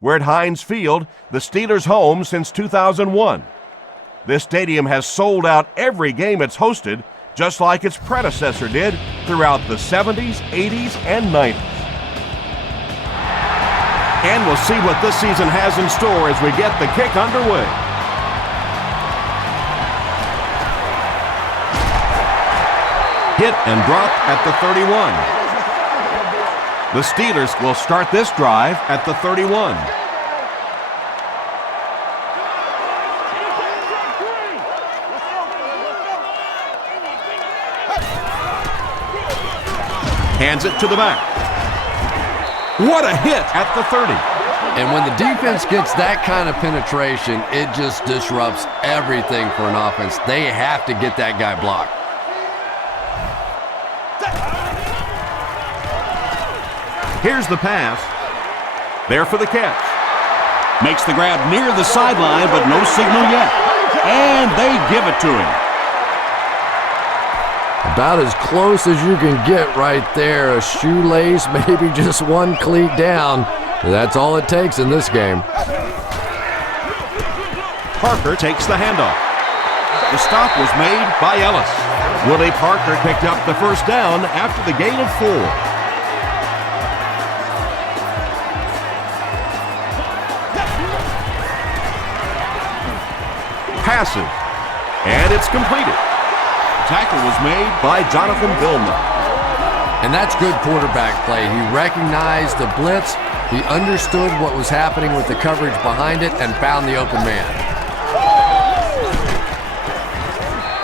We're at Heinz Field, the Steelers' home since 2001. This stadium has sold out every game it's hosted, just like its predecessor did throughout the 70s, 80s, and 90s. And we'll see what this season has in store as we get the kick underway. Hit and drop at the 31. The Steelers will start this drive at the 31. Hands it to the back. What a hit at the 30. And when the defense gets that kind of penetration, it just disrupts everything for an offense. They have to get that guy blocked. Here's the pass. There for the catch. Makes the grab near the sideline, but no signal yet. And they give it to him. About as close as you can get right there. A shoelace, maybe just one cleat down. That's all it takes in this game. Parker takes the handoff. The stop was made by Ellis. Willie Parker picked up the first down after the gain of 4. Passes, and it's completed. Tackle was made by Jonathan Vilma. And that's good quarterback play. He recognized the blitz, he understood what was happening with the coverage behind it, and found the open man.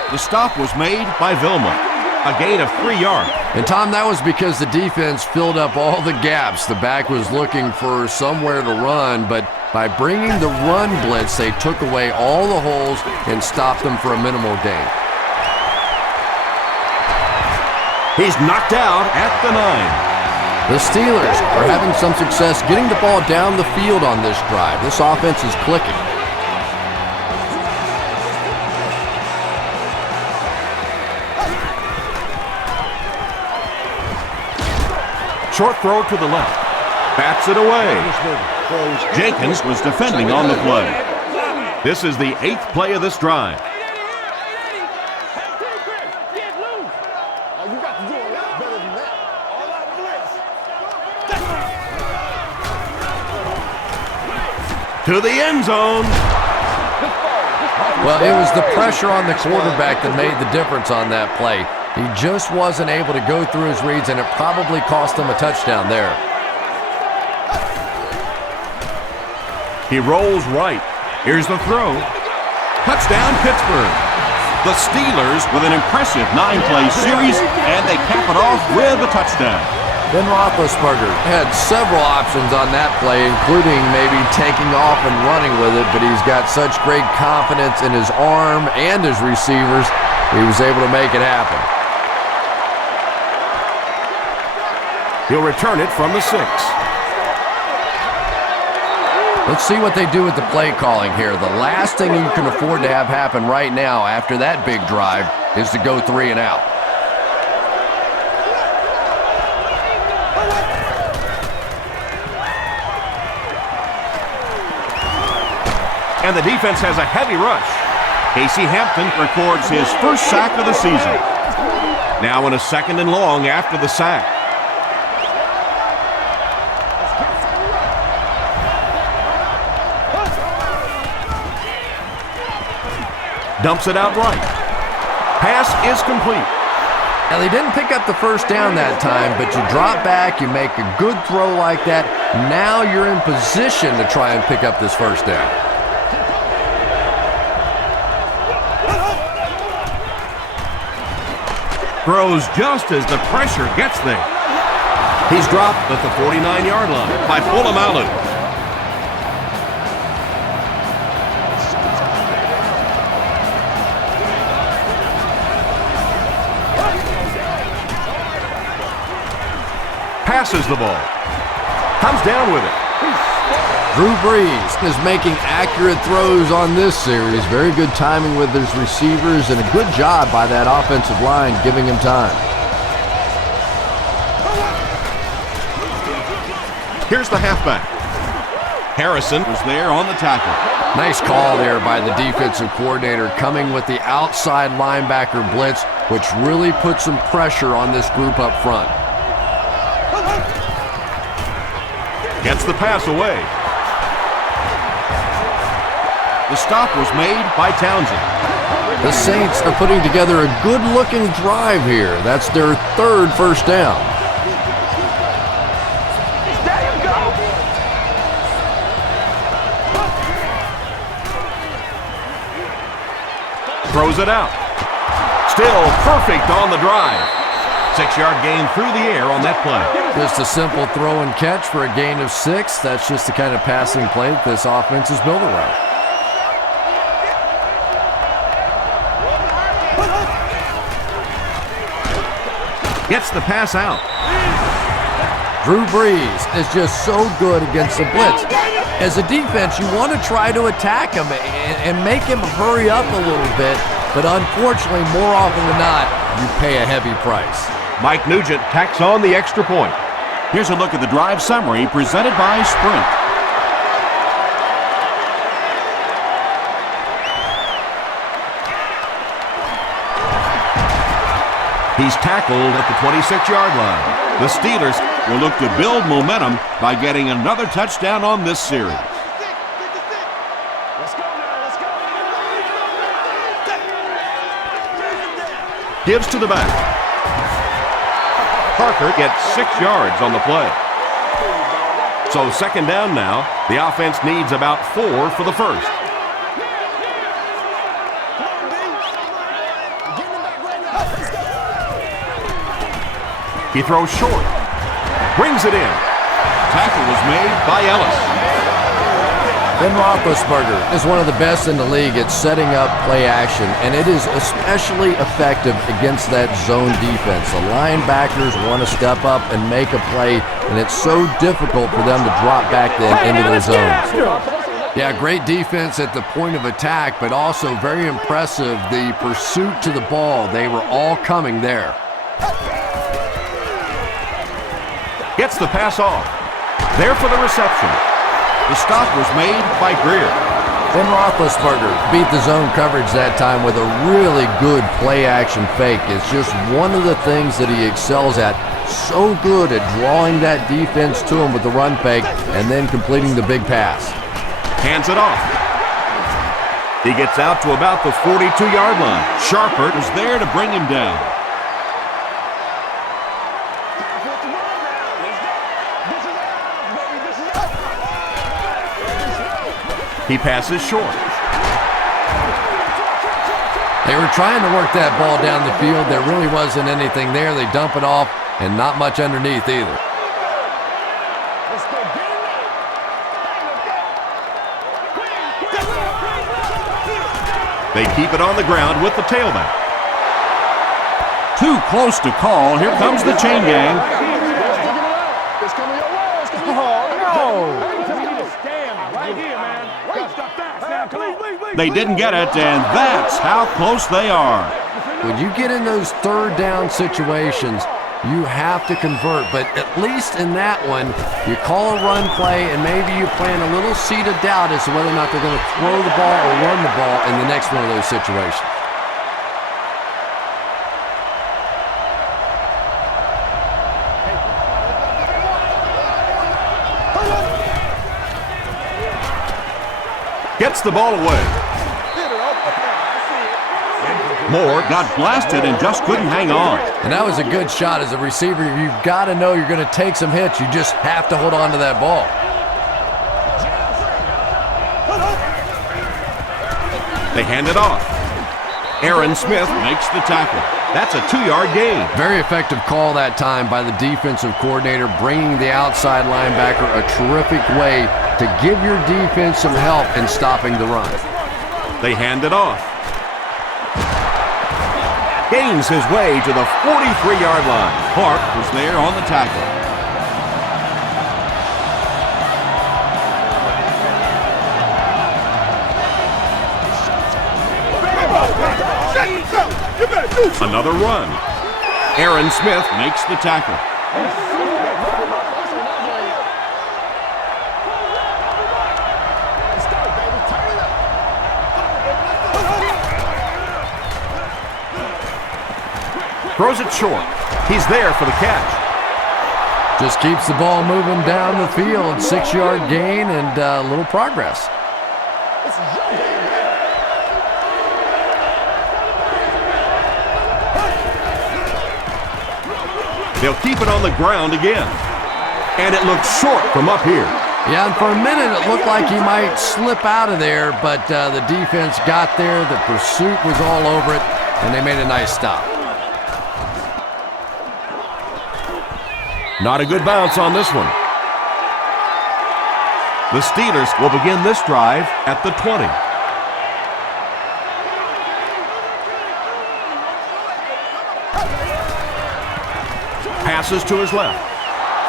The stop was made by Vilma, a gain of 3 yards. And Tom, that was because the defense filled up all the gaps. The back was looking for somewhere to run, but by bringing the run blitz, they took away all the holes and stopped them for a minimal gain. He's knocked out at the 9. The Steelers are having some success getting the ball down the field on this drive. This offense is clicking. Short throw to the left. Bats it away. Jenkins was defending on the play. This is the 8th play of this drive. To the end zone. Well, it was the pressure on the quarterback that made the difference on that play. He just wasn't able to go through his reads, and it probably cost him a touchdown there. He rolls right. Here's the throw. Touchdown, Pittsburgh. The Steelers with an impressive 9-play series, and they cap it off with a touchdown. Ben Roethlisberger had several options on that play, including maybe taking off and running with it, but he's got such great confidence in his arm and his receivers, he was able to make it happen. He'll return it from the 6. Let's see what they do with the play calling here. The last thing you can afford to have happen right now after that big drive is to go 3 and out. And the defense has a heavy rush. Casey Hampton records his first sack of the season. Now in a 2nd and long after the sack. Dumps it out right. Pass is complete. Now, they didn't pick up the first down that time, but you drop back, you make a good throw like that. Now you're in position to try and pick up this first down. Throws just as the pressure gets there. He's dropped at the 49-yard line by Polamalu. Passes the ball. Comes down with it. Drew Brees is making accurate throws on this series. Very good timing with his receivers and a good job by that offensive line giving him time. Here's the halfback. Harrison was there on the tackle. Nice call there by the defensive coordinator, coming with the outside linebacker blitz, which really put some pressure on this group up front. Gets the pass away. The stop was made by Townsend. The Saints are putting together a good-looking drive here. That's their third first down. Throws it out. Still perfect on the drive. 6-yard gain through the air on that play. Just a simple throw and catch for a gain of 6. That's just the kind of passing play that this offense is built around. Gets the pass out. Drew Brees is just so good against the blitz. As a defense, you want to try to attack him and make him hurry up a little bit, but unfortunately, more often than not, you pay a heavy price. Mike Nugent tacks on the extra point. Here's a look at the drive summary presented by Sprint. He's tackled at the 26-yard line. The Steelers will look to build momentum by getting another touchdown on this series. Gives to the back. Parker gets 6 yards on the play. So second down now. The offense needs about 4 for the first. He throws short. Brings it in. Tackle was made by Ellis. Ben Roethlisberger is one of the best in the league at setting up play action, and it is especially effective against that zone defense. The linebackers want to step up and make a play, and it's so difficult for them to drop back then into their zones. Yeah, great defense at the point of attack, but also very impressive the pursuit to the ball. They were all coming there. Gets the pass off. There for the reception. The stop was made by Greer. Ben Roethlisberger beat the zone coverage that time with a really good play-action fake. It's just one of the things that he excels at. So good at drawing that defense to him with the run fake and then completing the big pass. Hands it off. He gets out to about the 42-yard line. Sharpert was there to bring him down. He passes short. They were trying to work that ball down the field. There really wasn't anything there. They dump it off, and not much underneath either. They keep it on the ground with the tailback. Too close to call. Here comes the chain gang. They didn't get it, and that's how close they are. When you get in those third down situations, you have to convert. But at least in that one, you call a run play, and maybe you plant a little seed of doubt as to whether or not they're going to throw the ball or run the ball in the next one of those situations. Gets the ball away. Moore got blasted and just couldn't hang on. And that was a good shot. As a receiver, you've got to know you're going to take some hits. You just have to hold on to that ball. They hand it off. Aaron Smith makes the tackle. That's a 2-yard gain. Very effective call that time by the defensive coordinator, bringing the outside linebacker a terrific way to give your defense some help in stopping the run. They hand it off. Gains his way to the 43-yard line. Clark was there on the tackle. Another run. Aaron Smith makes the tackle. Throws it short. He's there for the catch. Just keeps the ball moving down the field. 6-yard gain and a little progress. They'll keep it on the ground again. And it looks short from up here. Yeah, and for a minute it looked like he might slip out of there, but the defense got there. The pursuit was all over it, and they made a nice stop. Not a good bounce on this one. The Steelers will begin this drive at the 20. Passes to his left.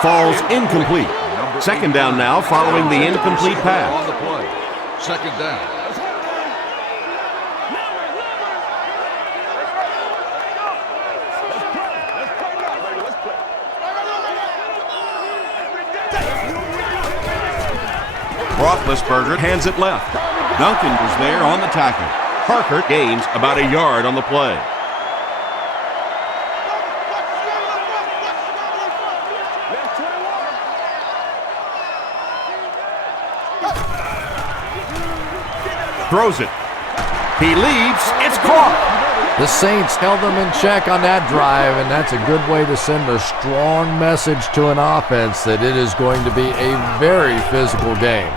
Falls incomplete. Second down now following the incomplete pass. On the play. Second down. Roethlisberger hands it left. Duncan was there on the tackle. Parker gains about a yard on the play. Throws it. He leaps. It's caught. The Saints held them in check on that drive, and that's a good way to send a strong message to an offense that it is going to be a very physical game.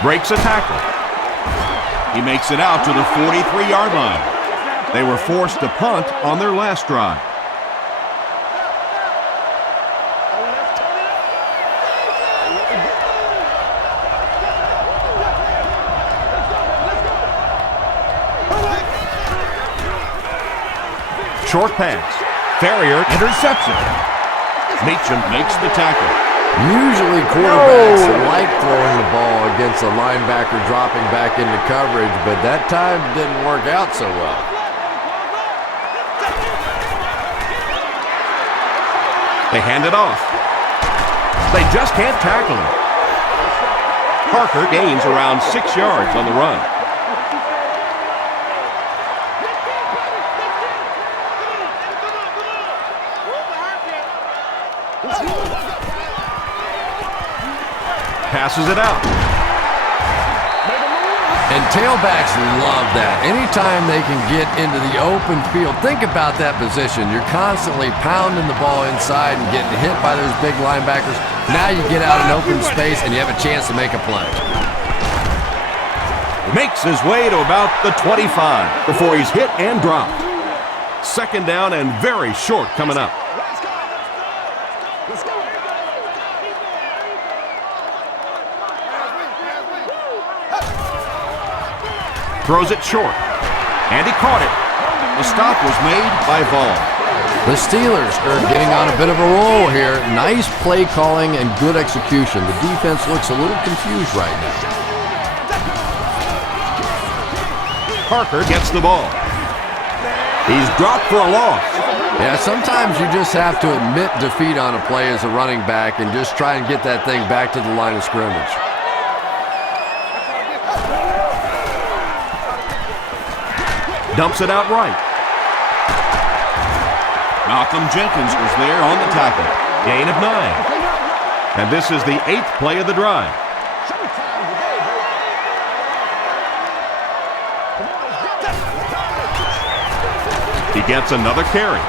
Breaks a tackle. He makes it out to the 43-yard line. They were forced to punt on their last drive. Short pass. Farrier intercepts it. Meacham makes the tackle. Usually quarterbacks like throwing the ball against a linebacker dropping back into coverage, but that time didn't work out so well. They hand it off. They just can't tackle him. Parker gains around 6 yards on the run. Passes it out. And tailbacks love that. Anytime they can get into the open field, think about that position. You're constantly pounding the ball inside and getting hit by those big linebackers. Now you get out in open space and you have a chance to make a play. Makes his way to about the 25 before he's hit and dropped. Second down and very short coming up. Throws it short. And he caught it. The stop was made by Vaughn. The Steelers are getting on a bit of a roll here. Nice play calling and good execution. The defense looks a little confused right now. Parker gets the ball. He's dropped for a loss. Yeah, sometimes you just have to admit defeat on a play as a running back and just try and get that thing back to the line of scrimmage. Dumps it out right. Malcolm Jenkins was there on the tackle. Gain of 9. And this is the 8th play of the drive. He gets another carry.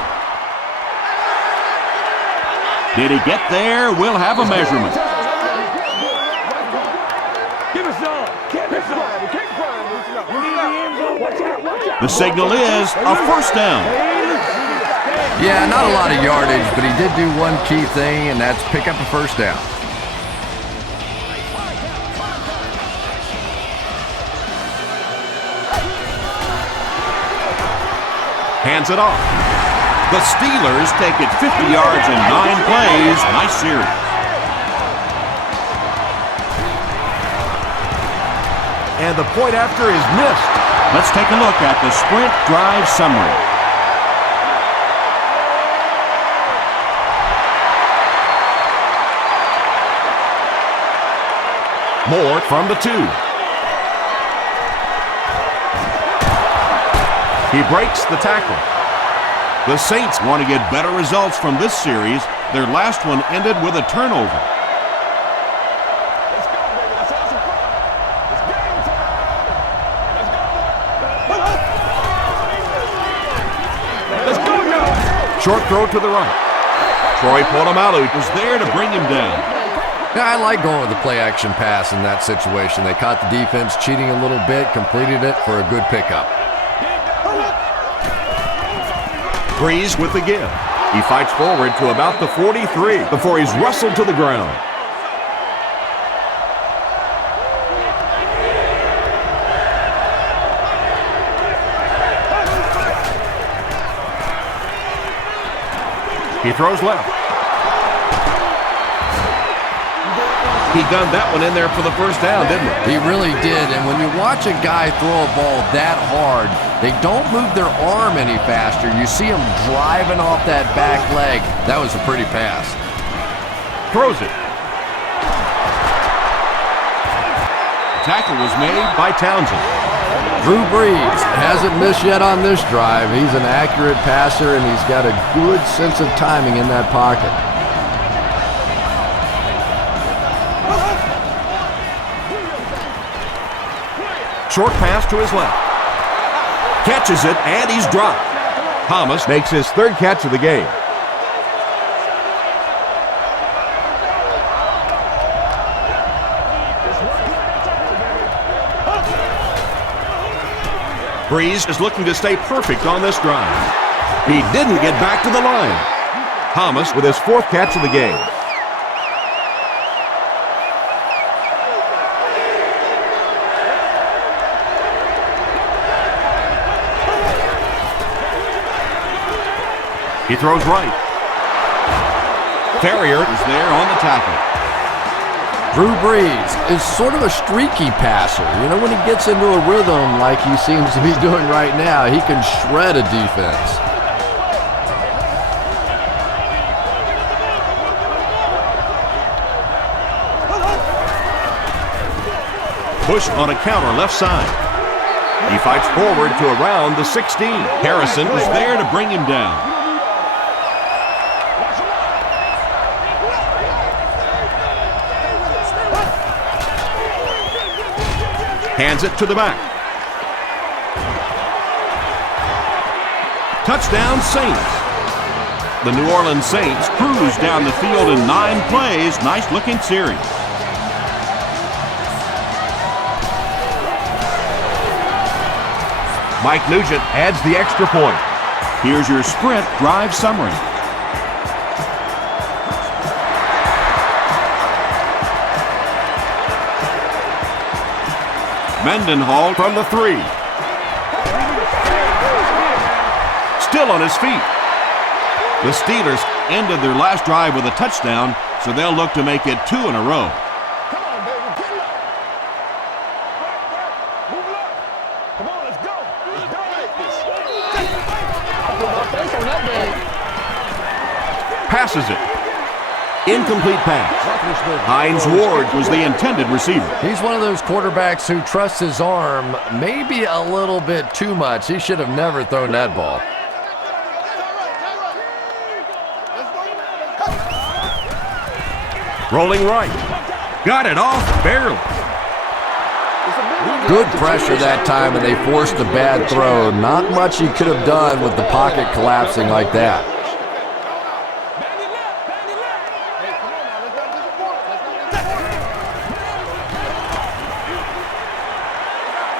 Did he get there? We'll have a measurement. The signal is a first down. Yeah, not a lot of yardage, but he did do one key thing, and that's pick up a first down. Hands it off. The Steelers take it 50 yards in 9 plays. Nice series. And the point after is missed. Let's take a look at the sprint drive summary. Moore from the 2. He breaks the tackle. The Saints want to get better results from this series. Their last one ended with a turnover. Short throw to the right. Troy Polamalu was there to bring him down. Yeah, I like going with the play-action pass in that situation. They caught the defense cheating a little bit, completed it for a good pickup. Breeze with the give. He fights forward to about the 43 before he's wrestled to the ground. He throws left. He gunned that one in there for the first down, didn't he? He really did, and when you watch a guy throw a ball that hard, they don't move their arm any faster. You see him driving off that back leg. That was a pretty pass. Throws it. Tackle was made by Townsend. Drew Brees hasn't missed yet on this drive. He's an accurate passer, and he's got a good sense of timing in that pocket. Short pass to his left. Catches it, and he's dropped. Thomas makes his third catch of the game. Breeze is looking to stay perfect on this drive. He didn't get back to the line. Thomas with his fourth catch of the game. He throws right. Ferrier is there on the tackle. Drew Brees is sort of a streaky passer. You know, when he gets into a rhythm like he seems to be doing right now, he can shred a defense. Push on a counter left side. He fights forward to around the 16. Harrison was there to bring him down. Hands it to the back. Touchdown Saints. The New Orleans Saints cruise down the field in 9 plays. Nice looking series. Mike Nugent adds the extra point. Here's your sprint drive summary. Mendenhall from the 3. Still on his feet. The Steelers ended their last drive with a touchdown, so they'll look to make it 2 in a row. Passes it. Incomplete pass. Hines Ward was the intended receiver. He's one of those quarterbacks who trusts his arm maybe a little bit too much. He should have never thrown that ball. Rolling right. Got it off barely. Good pressure that time, and they forced a bad throw. Not much he could have done with the pocket collapsing like that.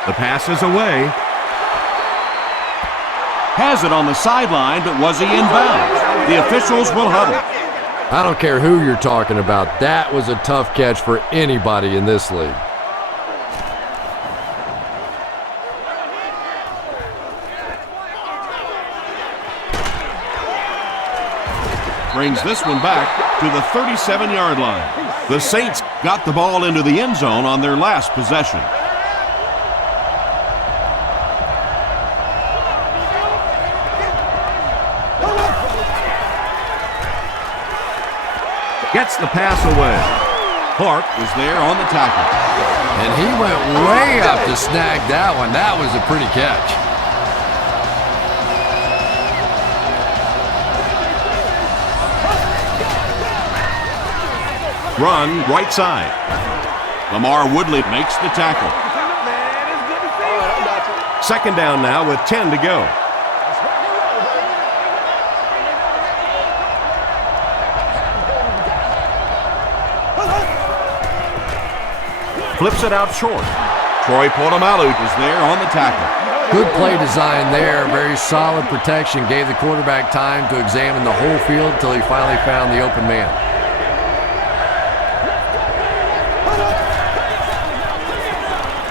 The pass is away. Has it on the sideline, but was he inbounds? The officials will huddle. I don't care who you're talking about. That was a tough catch for anybody in this league. Brings this one back to the 37-yard line. The Saints got the ball into the end zone on their last possession. Gets the pass away. Clark was there on the tackle. And he went way up to snag that one. That was a pretty catch. Run right side. Lamar Woodley makes the tackle. Second down now with 10 to go. Flips it out short. Troy Polamalu is there on the tackle. Good play design there. Very solid protection. Gave the quarterback time to examine the whole field until he finally found the open man.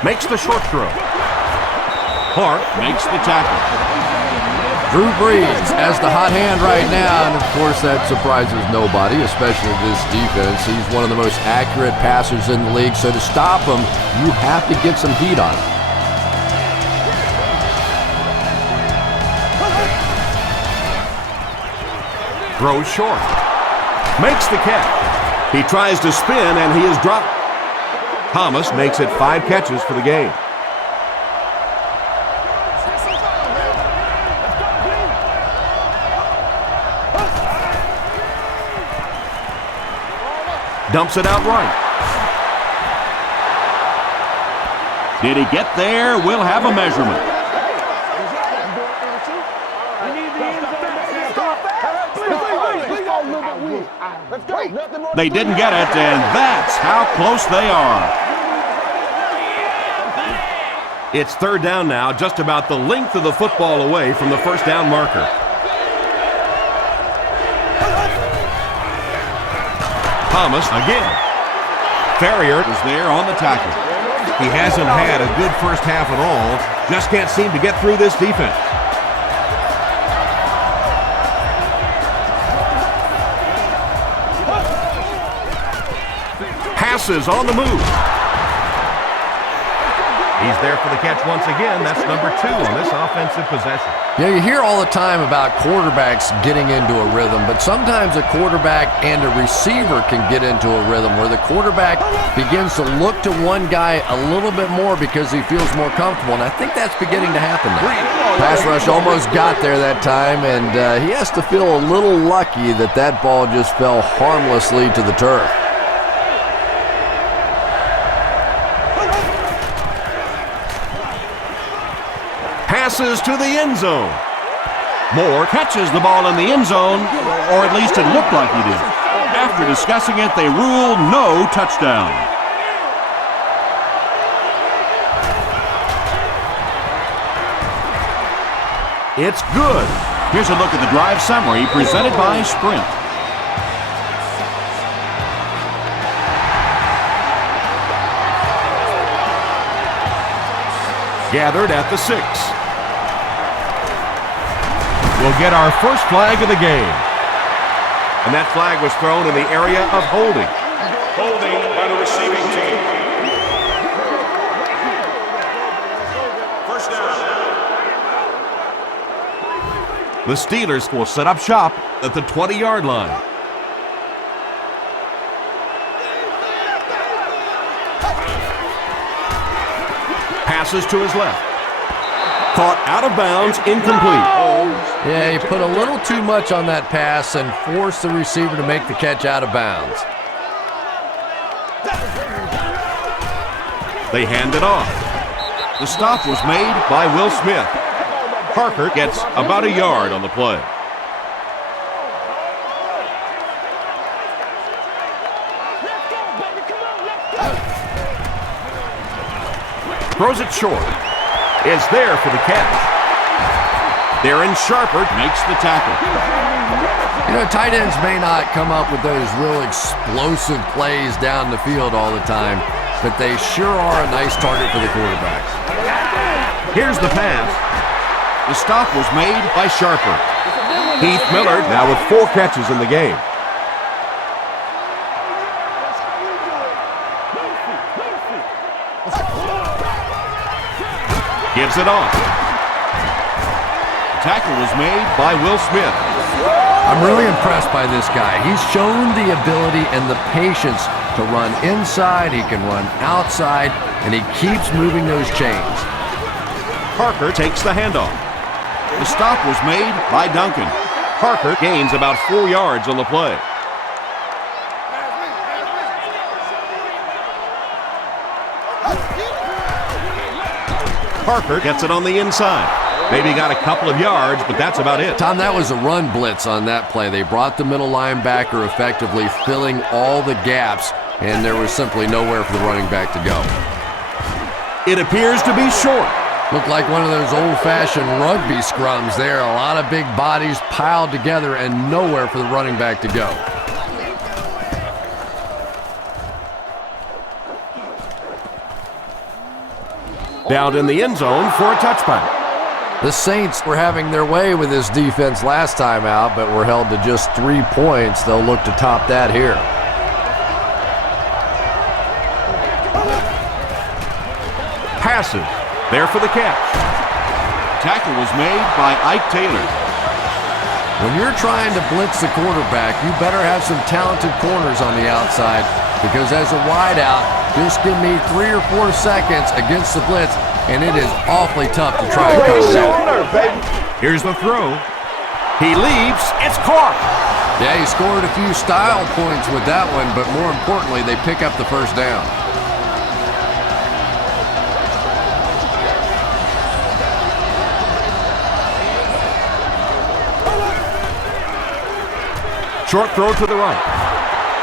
Makes the short throw. Clark makes the tackle. Drew Brees as the hot hand right now, and of course that surprises nobody, especially this defense. He's one of the most accurate passers in the league, so to stop him, you have to get some heat on him. throws short. Makes the catch. He tries to spin, and he is dropped. Thomas makes it 5 catches for the game. Dumps it out right. Did he get there? We'll have a measurement. They didn't get it, and that's how close they are. It's third down now, just about the length of the football away from the first down marker. Thomas again. Ferrier is there on the tackle. He hasn't had a good first half at all. Just can't seem to get through this defense. Passes on the move. He's there for the catch once again. That's number 2 on this offensive possession. Yeah, you hear all the time about quarterbacks getting into a rhythm, but sometimes a quarterback and a receiver can get into a rhythm where the quarterback begins to look to one guy a little bit more because he feels more comfortable, and I think that's beginning to happen now. Pass rush almost got there that time, and he has to feel a little lucky that that ball just fell harmlessly to the turf. Passes to the end zone. Moore catches the ball in the end zone, or at least it looked like he did. After discussing it, they rule no touchdown. It's good. Here's a look at the drive summary presented by Sprint. Gathered at the 6. We'll get our first flag of the game. And that flag was thrown in the area of holding. Holding by the receiving team. First down. The Steelers will set up shop at the 20-yard line. Passes to his left. Caught out of bounds, incomplete. Yeah, he put a little too much on that pass and forced the receiver to make the catch out of bounds. They hand it off. The stop was made by Will Smith. Parker gets about a yard on the play. Throws it short. Is there for the catch. Darren Sharper makes the tackle. You know, tight ends may not come up with those real explosive plays down the field all the time, but they sure are a nice target for the quarterbacks. Here's the pass. The stop was made by Sharper. Heath Miller now with 4 catches in the game. Gives it off. Tackle was made by Will Smith. I'm really impressed by this guy. He's shown the ability and the patience to run inside, he can run outside, and he keeps moving those chains. Parker takes the handoff. The stop was made by Duncan. Parker gains about 4 yards on the play. Parker gets it on the inside. Maybe got a couple of yards, but that's about it. Tom, that was a run blitz on that play. They brought the middle linebacker effectively, filling all the gaps, and there was simply nowhere for the running back to go. It appears to be short. Looked like one of those old-fashioned rugby scrums there. A lot of big bodies piled together and nowhere for the running back to go. Down in the end zone for a touchback. The Saints were having their way with this defense last time out, but were held to just 3 points. They'll look to top that here. Passes. There for the catch. Tackle was made by Ike Taylor. When you're trying to blitz the quarterback, you better have some talented corners on the outside, because as a wideout, just give me 3 or 4 seconds against the blitz, and it is awfully tough to try and cover that. Here's the throw. He leaps. It's caught. Yeah, he scored a few style points with that one, but more importantly, they pick up the first down. Short throw to the right.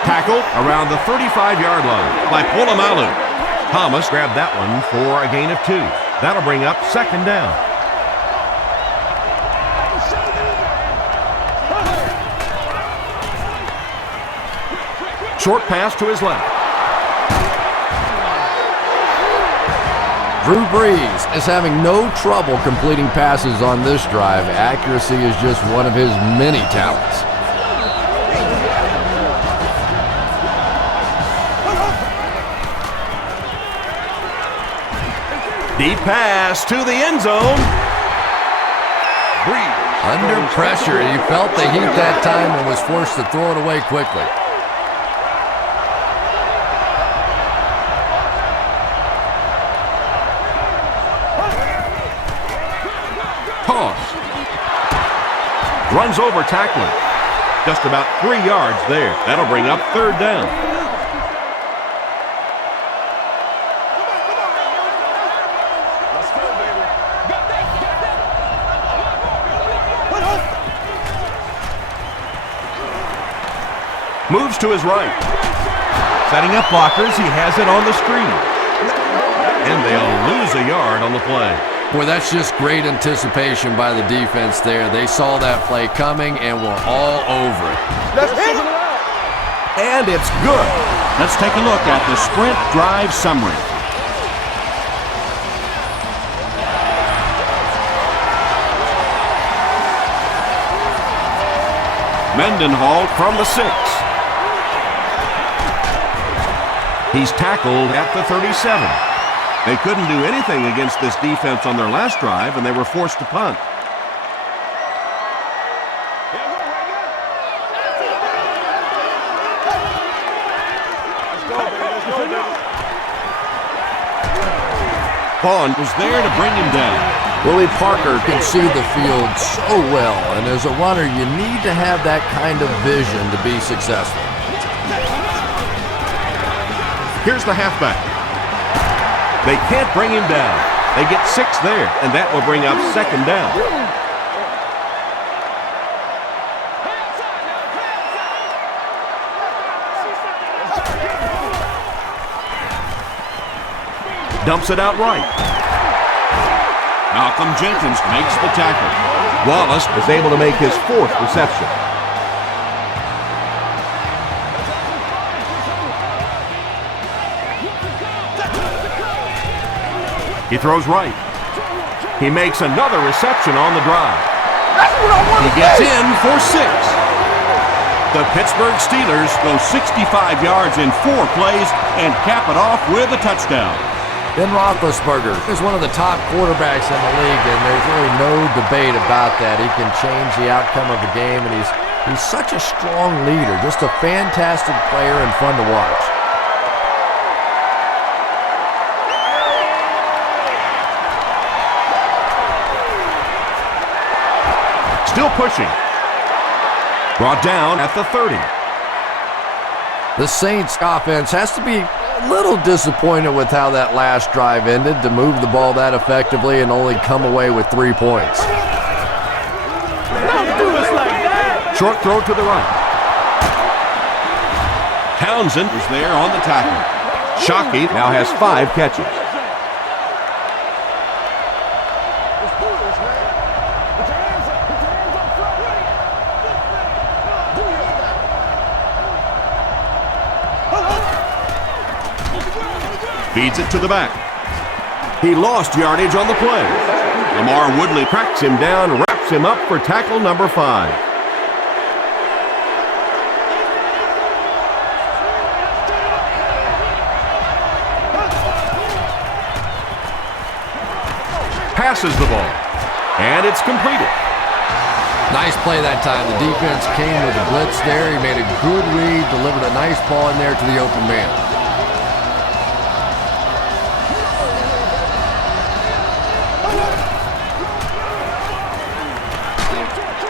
Tackled around the 35-yard line by Polamalu. Thomas grabbed that one for a gain of 2. That'll bring up second down. Short pass to his left. Drew Brees is having no trouble completing passes on this drive. Accuracy is just one of his many talents. Deep pass to the end zone. Brees. Under pressure, he felt the heat that time and was forced to throw it away quickly. Toss. Runs over tackling. Just about 3 yards there. That'll bring up third down. Moves to his right. Setting up blockers, he has it on the screen. And they'll lose a yard on the play. Boy, that's just great anticipation by the defense there. They saw that play coming and were all over it. And it's good. Let's take a look at the sprint drive summary. Mendenhall from the 6. He's tackled at the 37. They couldn't do anything against this defense on their last drive, and they were forced to punt. Vaughn was there to bring him down. Willie Parker can see the field so well, and as a runner, you need to have that kind of vision to be successful. Here's the halfback. They can't bring him down. They get 6 there, and that will bring up second down. Dumps it out right. Malcolm Jenkins makes the tackle. Wallace was able to make his 4th reception. He throws right. He makes another reception on the drive. He gets in for 6. The Pittsburgh Steelers go 65 yards in 4 plays and cap it off with a touchdown. Ben Roethlisberger is one of the top quarterbacks in the league, and there's really no debate about that. He can change the outcome of the game, and he's such a strong leader, just a fantastic player and fun to watch. Still pushing. Brought down at the 30. The Saints offense has to be A little disappointed with how that last drive ended, to move the ball that effectively and only come away with 3 points. Short throw to the right. Townsend is there on the tackle. Shockey now has 5 catches. Feeds it to the back. He lost yardage on the play. Lamar Woodley Tracks him down, wraps him up for tackle number 5. Passes the ball, and it's completed. Nice play that time. The defense came with a blitz there. He made a good read, delivered a nice ball in there to the open man.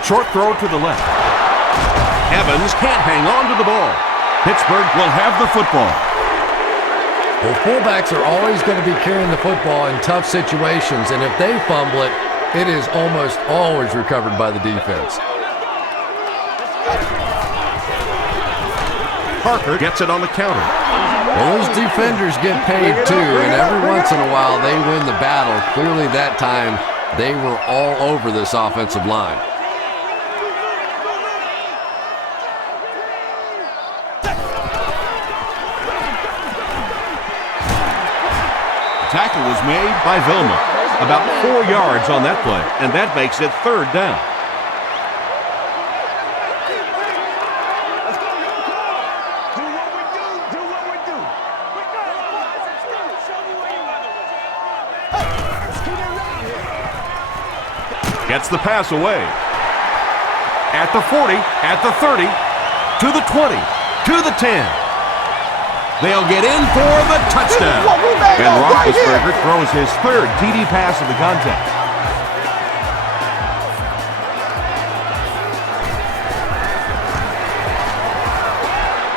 Short throw to the left. Evans can't hang on to the ball. Pittsburgh will have the football. Well, fullbacks are always going to be carrying the football in tough situations, and if they fumble it, it is almost always recovered by the defense. Parker gets it on the counter. Well, those defenders get paid too, and every once in a while they win the battle. Clearly that time they were all over this offensive line. Tackle was made by Vilma. About 4 yards on that play, and that makes it 3rd down. Gets the pass away. At the 40, at the 30, to the 20, to the 10. They'll get in for the touchdown. And Roethlisberger throws his 3rd TD pass of the contest.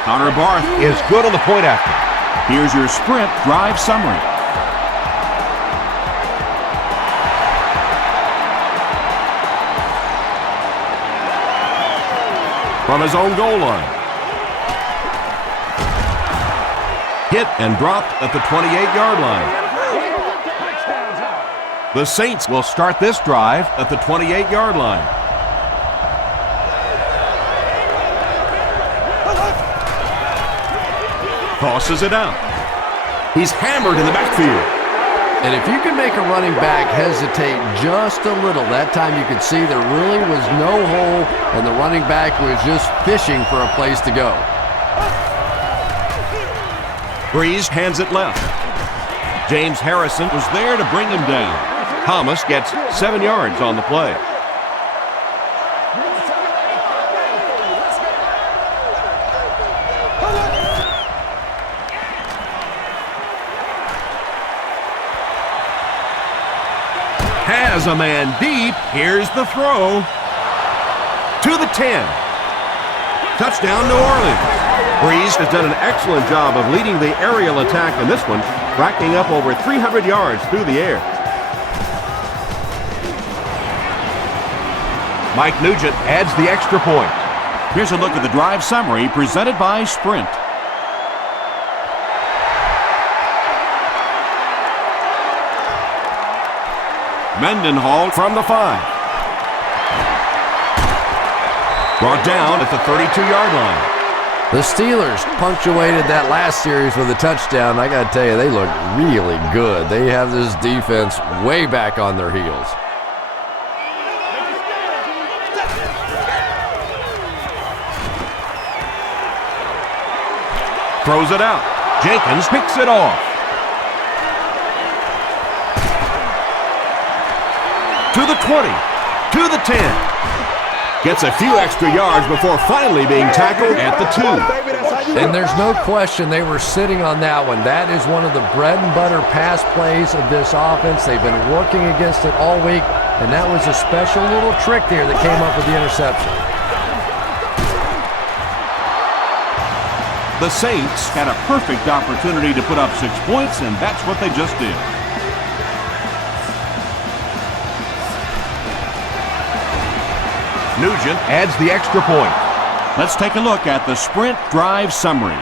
Connor Barth Is good on the point after. Here's your sprint drive summary. From his own goal line. Hit and dropped at the 28-yard line. The Saints will start this drive at the 28-yard line. Tosses it out. He's hammered in the backfield. And if you can make a running back hesitate just a little, that time you could see there really was no hole and the running back was just fishing for a place to go. Breeze hands it left. James Harrison was there to bring him down. Thomas gets 7 yards on the play. Has a man deep. Here's the throw. To the 10. Touchdown, New Orleans. Breeze has done an excellent job of leading the aerial attack in this one, racking up over 300 yards through the air. Mike Nugent adds the extra point. Here's a look at the drive summary presented by Sprint. Mendenhall from the 5. Brought down at the 32-yard line. The Steelers punctuated that last series with a touchdown. I got to tell you, they look really good. They have this defense way back on their heels. Throws it out. Jenkins picks it off. To the 20. To the 10. Gets a few extra yards before finally being tackled at the 2. And there's no question they were sitting on that one. That is one of the bread and butter pass plays of this offense. They've been working against it all week, and that was a special little trick there that came up with the interception. The Saints had a perfect opportunity to put up 6 points, and that's what they just did. Nugent adds the extra point. Let's take a look at the sprint drive summary.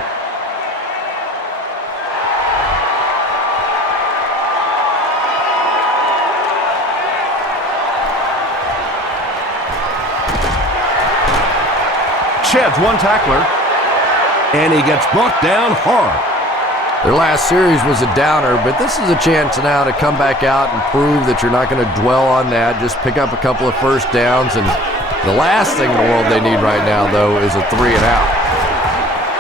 Sheds one tackler, and he gets brought down hard. Their last series was a downer, but this is a chance now to come back out and prove that you're not going to dwell on that. Just pick up a couple of first downs, and the last thing in the world they need right now, though, is a 3 and out.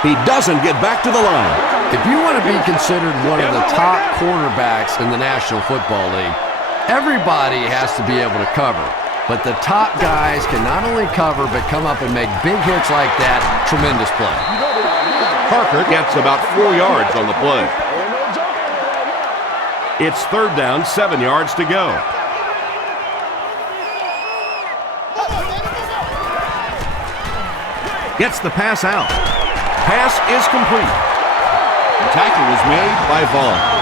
He doesn't get back to the line. If you want to be considered one of the top quarterbacks in the National Football League, everybody has to be able to cover. But the top guys can not only cover, but come up and make big hits like that. Tremendous play. Parker gets about 4 yards on the play. It's 3rd down, 7 yards to go. Gets the pass out. Pass is complete. The tackle was made by Vaughn.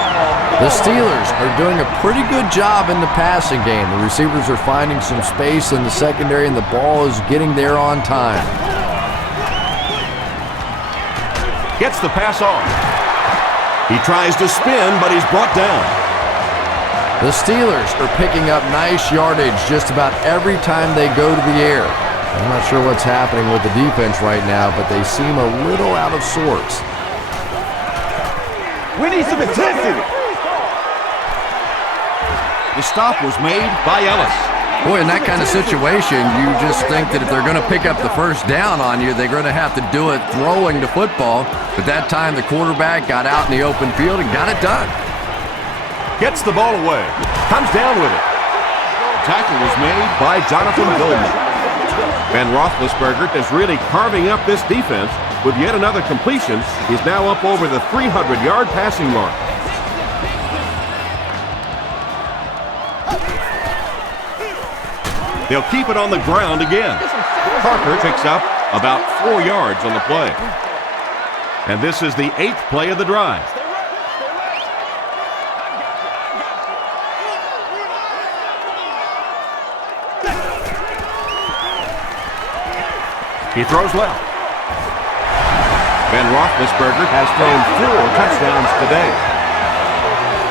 The Steelers are doing a pretty good job in the passing game. The receivers are finding some space in the secondary, and the ball is getting there on time. Gets the pass off. He tries to spin, but he's brought down. The Steelers are picking up nice yardage just about every time they go to the air. I'm not sure what's happening with the defense right now, but they seem a little out of sorts. We need some intensity. The stop was made by Ellis. Boy, in that kind of situation, you just think that if they're going to pick up the first down on you, they're going to have to do it throwing the football. But that time, the quarterback got out in the open field and got it done. Gets the ball away. Comes down with it. Tackle was made by Jonathan Goldman. Ben Roethlisberger is really carving up this defense with yet another completion. He's now up over the 300-yard passing mark. They'll keep it on the ground again. Parker picks up about 4 yards on the play. And this is the 8th play of the drive. He throws left. Ben Roethlisberger has thrown 4 touchdowns today.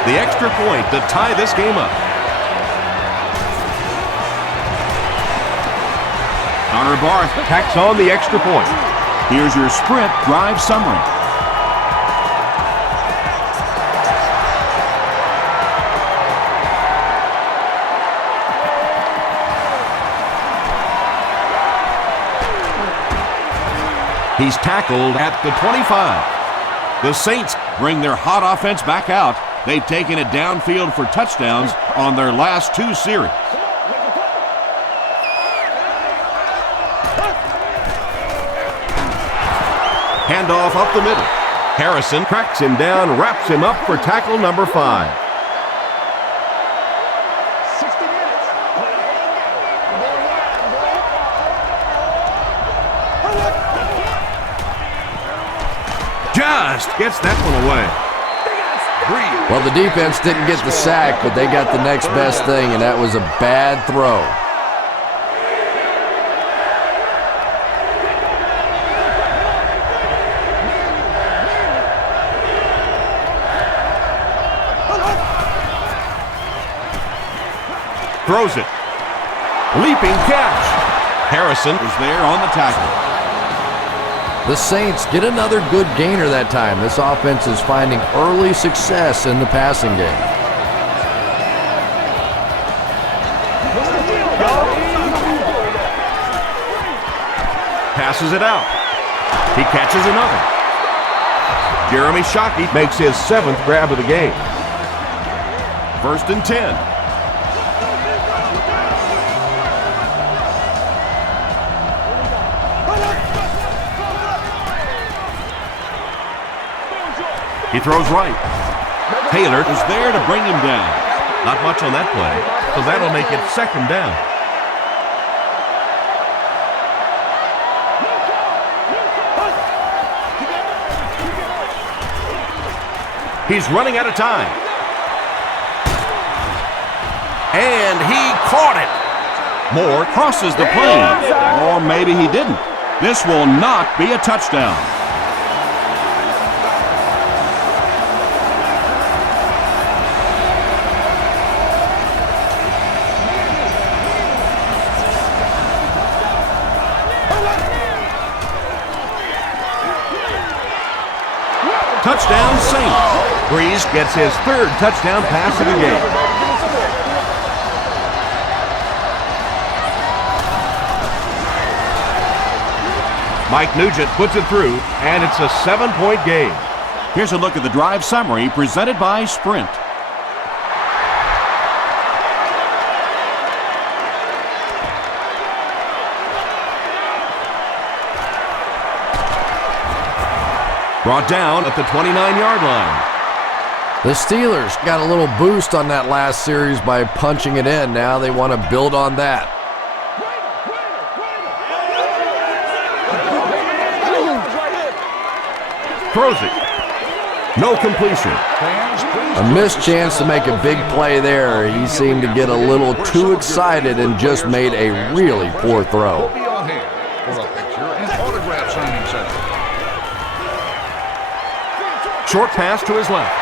The extra point to tie this game up. Connor Barth tacks on the extra point. Here's your sprint drive summary. He's tackled at the 25. The Saints bring their hot offense back out. They've taken it downfield for touchdowns on their last 2 series. Handoff up the middle. Harrison cracks him down, wraps him up for tackle number 5. Just gets that one away. Well, the defense didn't get the sack, but they got the next best thing, and that was a bad throw. Throws it. Leaping catch. Harrison is there on the tackle. The Saints get another good gainer that time. This offense is finding early success in the passing game. Passes it out. He catches another. Jeremy Shockey makes his 7th grab of the game. 1st and 10. He throws right. Taylor is there to bring him down. Not much on that play, so that'll make it 2nd down. He's running out of time. And he caught it. Moore crosses the plane. Or maybe he didn't. This will not be a touchdown. Touchdown, Saints. Breeze gets his third touchdown pass of the game. Mike Nugent puts it through, and it's a 7-point game. Here's a look at the drive summary presented by Sprint. Brought down at the 29-yard line. The Steelers got a little boost on that last series by punching it in. Now they want to build on that. Throws it. No completion. A missed chance to make a big play there. He seemed to get a little too excited and just made a really poor throw. Be on hand for a picture and autograph signing session. Short pass to his left.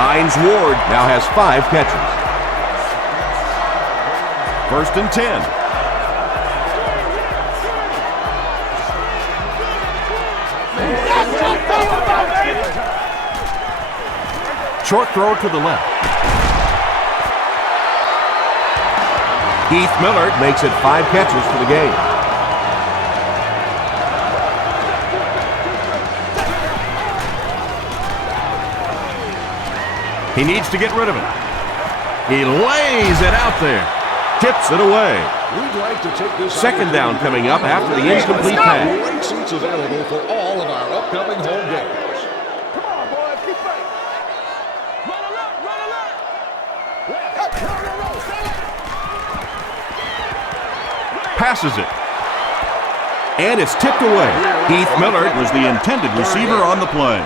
Hines Ward Now has 5 catches. 1st and 10. Short throw to the left. Heath Miller makes it 5 catches for the game. He needs to get rid of it. He lays it out there. Tips it away. We'd like to take this Second down coming up after the incomplete pass. Great seats available for all of our upcoming home games. Passes it. And it's tipped away. Heath Miller was the intended receiver on the play.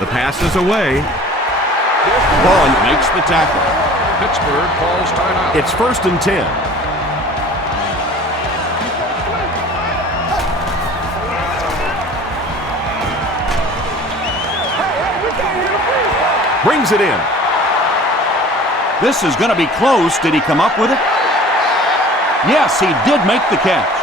The pass is away. Vaughn makes the tackle. Pittsburgh calls timeout. It's 1st and 10. Brings it in. This is going to be close. Did he come up with it? Yes, he did make the catch.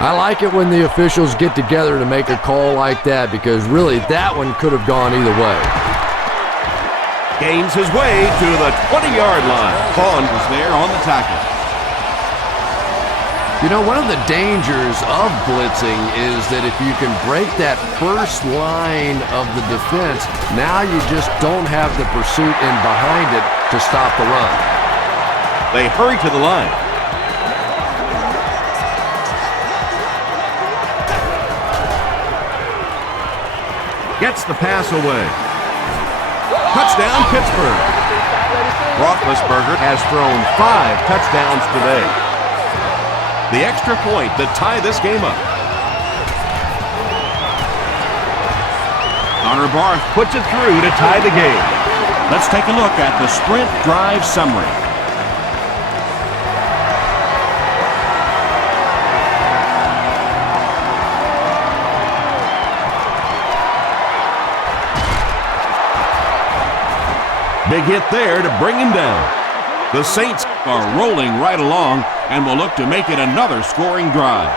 I like it when the officials get together to make a call like that because really that one could have gone either way. Gains his way to the 20-yard line. Vaughn was there on the tackle. You know, one of the dangers of blitzing is that if you can break that first line of the defense, now you just don't have the pursuit in behind it to stop the run. They hurry to the line. Gets the pass away. Touchdown, Pittsburgh. Roethlisberger has thrown 5 touchdowns today. The extra point that tie this game up. Connor Barth Puts it through to tie the game. Let's take a look at the Sprint drive summary. Big hit there to bring him down. The Saints are rolling right along and will look to make it another scoring drive.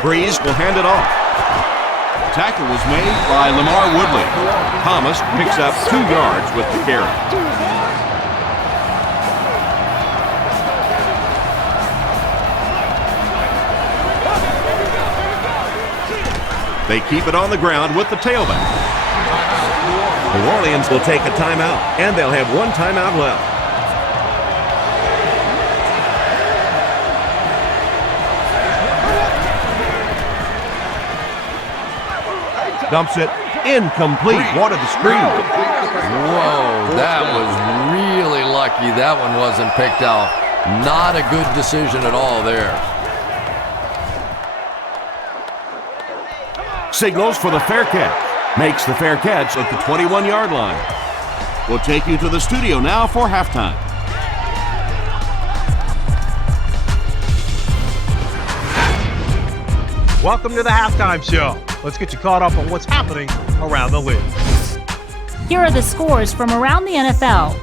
Breeze will hand it off. Tackle was made by Lamar Woodley. Thomas picks up 2 yards with the carry. They keep it on the ground with the tailback. New Orleans will take a timeout, and they'll have 1 timeout left. Dumps it incomplete. Wanted the screen. Whoa, that was really lucky that one wasn't picked off. Not a good decision at all there. Signals for the fair catch. Makes the fair catch at the 21-yard line. We'll take you to the studio now for halftime. Welcome to the halftime show. Let's get you caught up on what's happening around the league. Here are the scores from around the NFL.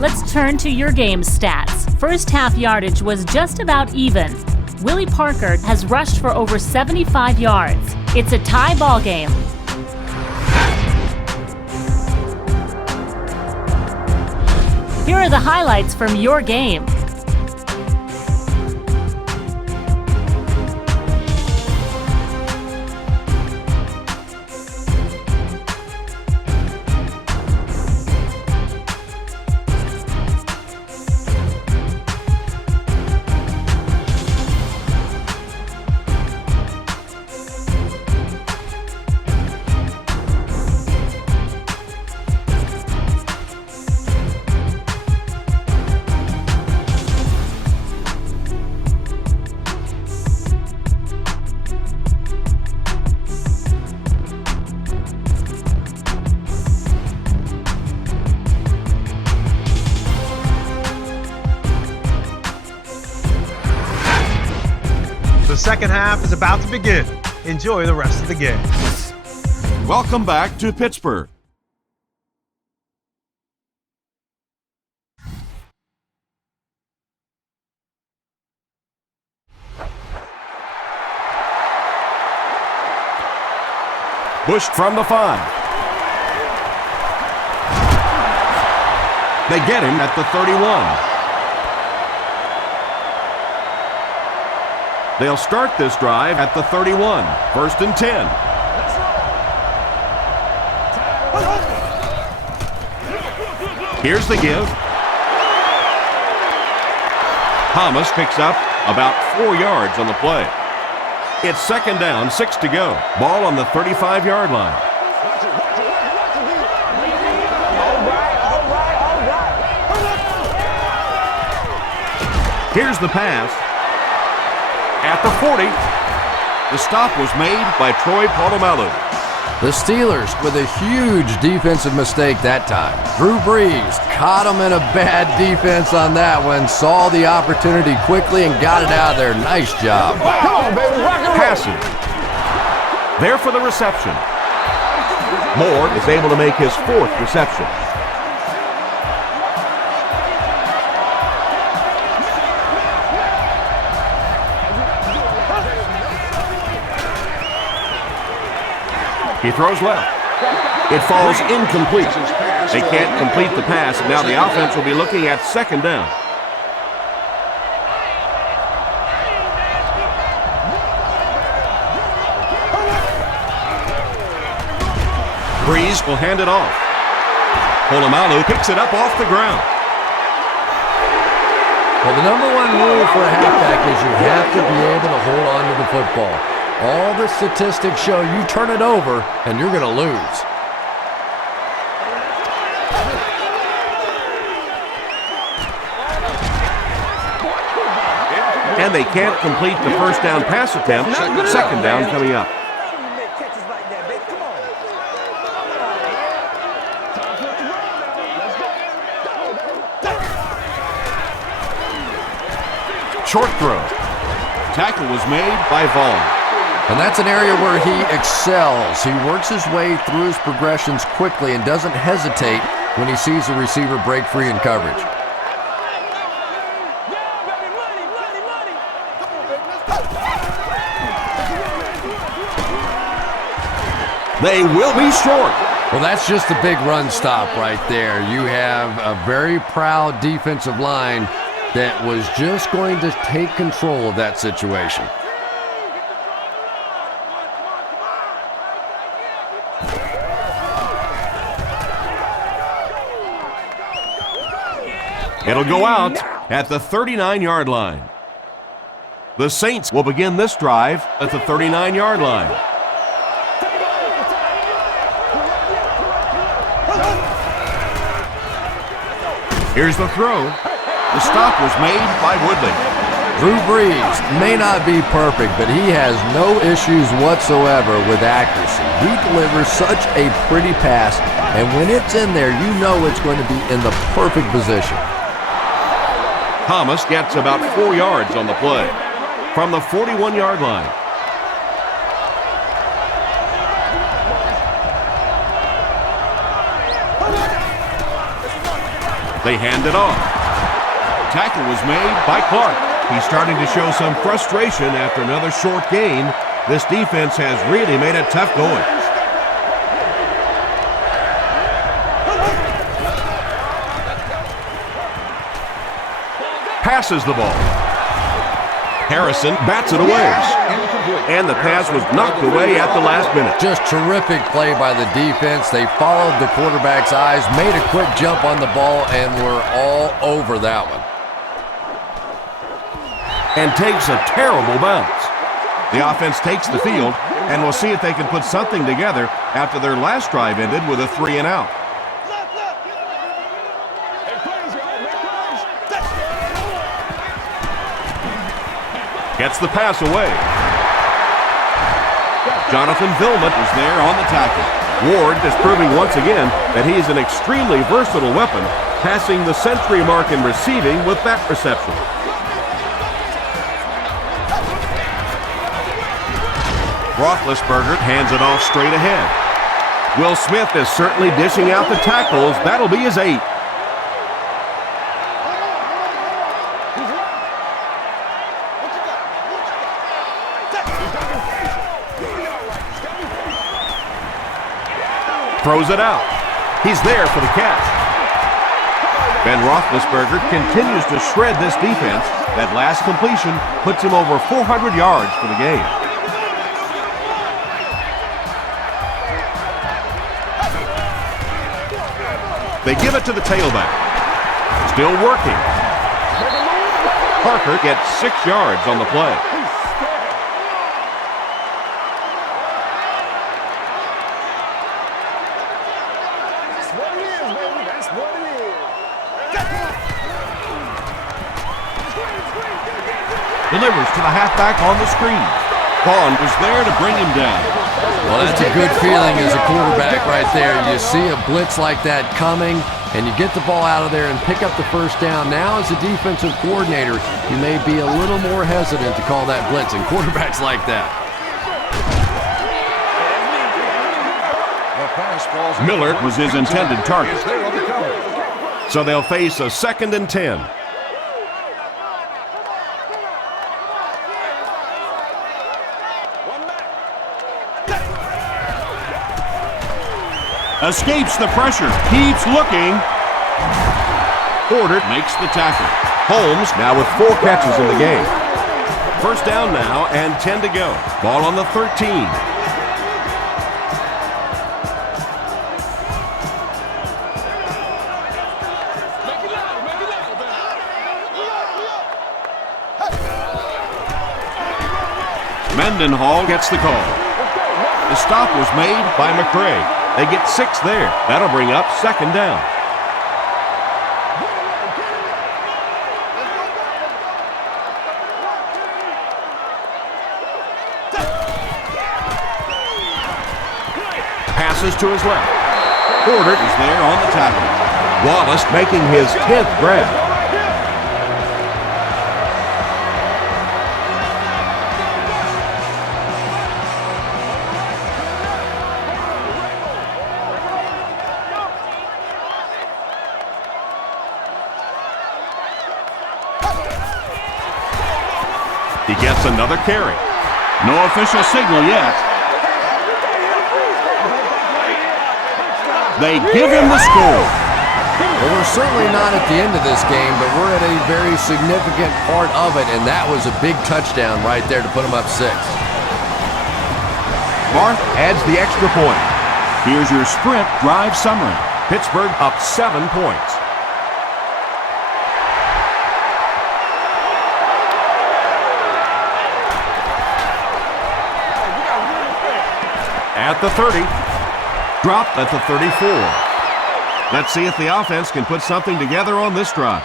Let's turn to your game stats. First half yardage was just about even. Willie Parker has rushed for over 75 yards. It's a tie ball game. Here are the highlights from your game. The second half is about to begin. Enjoy the rest of the game. Welcome back to Pittsburgh. Bush from the 5. They get him at the 31. They'll start this drive at the 31. First and 10. Here's the give. Thomas picks up about 4 yards on the play. It's second down, 6 to go. Ball on the 35-yard line. Here's the pass. At the 40, the stop was made by Troy Polamalu. The Steelers with a huge defensive mistake that time. Drew Brees caught him in a bad defense on that one, saw the opportunity quickly and got it out of there. Nice job. Come on, baby, rock and roll. Passing. There for the reception. Moore is able to make his 4th reception. He throws left. It falls incomplete. They can't complete the pass, and now the offense will be looking at second down. Brees will hand it off. Polamalu picks it up off the ground. Well, the number one rule for a halfback is you have to be able to hold on to the football. All the statistics show you turn it over and you're going to lose. And they can't complete the first down pass attempt. Second down coming up. Short throw. Tackle was made by Vaughn. And that's an area where he excels. He works his way through his progressions quickly and doesn't hesitate when he sees a receiver break free in coverage. They will be short. Well, that's just a big run stop right there. You have a very proud defensive line that was just going to take control of that situation. It'll go out at the 39-yard line. The Saints will begin this drive at the 39-yard line. Here's the throw. The stop was made by Woodley. Drew Brees may not be perfect, but he has no issues whatsoever with accuracy. He delivers such a pretty pass, and when it's in there, you know it's going to be in the perfect position. Thomas gets about 4 yards on the play from the 41-yard line. They hand it off. Tackle was made by Clark. He's starting to show some frustration after another short gain. This defense has really made it tough going. Passes the ball. Harrison bats it away. And the pass was knocked away at the last minute. Just terrific play by the defense. They followed the quarterback's eyes, made a quick jump on the ball, and were all over that one. And takes a terrible bounce. The offense takes the field, and we'll see if they can put something together after their last drive ended with a 3-and-out. Gets the pass away. Jonathan Vilmot is there on the tackle. Ward is proving once again that he is an extremely versatile weapon, passing the century mark in receiving with that reception. Roethlisberger hands it off straight ahead. Will Smith is certainly dishing out the tackles. That'll be his 8th. Throws it out. He's there for the catch. Ben Roethlisberger continues to shred this defense. That last completion puts him over 400 yards for the game. They give it to the tailback. Still working. Parker gets 6 yards on the play. Delivers to the halfback on the screen. Vaughn was there to bring him down. Well, that's a good feeling as a quarterback right there. You see a blitz like that coming, and you get the ball out of there and pick up the first down. Now, as a defensive coordinator, you may be a little more hesitant to call that blitz, and quarterbacks like that. Miller was his intended target. So they'll face a 2nd and 10. Escapes the pressure, keeps looking. Porter makes the tackle. Holmes now with 4 catches in the game. First down now and 10 to go. Ball on the 13. Mendenhall gets the call. The stop was made by McCray. They get 6 there. That'll bring up 2nd down. Passes to his left. Porter is there on the tackle. Wallace making his 10th grab. He gets another carry. No official signal yet. They give him the score. Well, we're certainly not at the end of this game, but we're at a very significant part of it, and that was a big touchdown right there to put them up 6. Barth adds the extra point. Here's your sprint drive summary. Pittsburgh up 7 points. At the 30. Dropped at the 34. Let's see if the offense can put something together on this drive.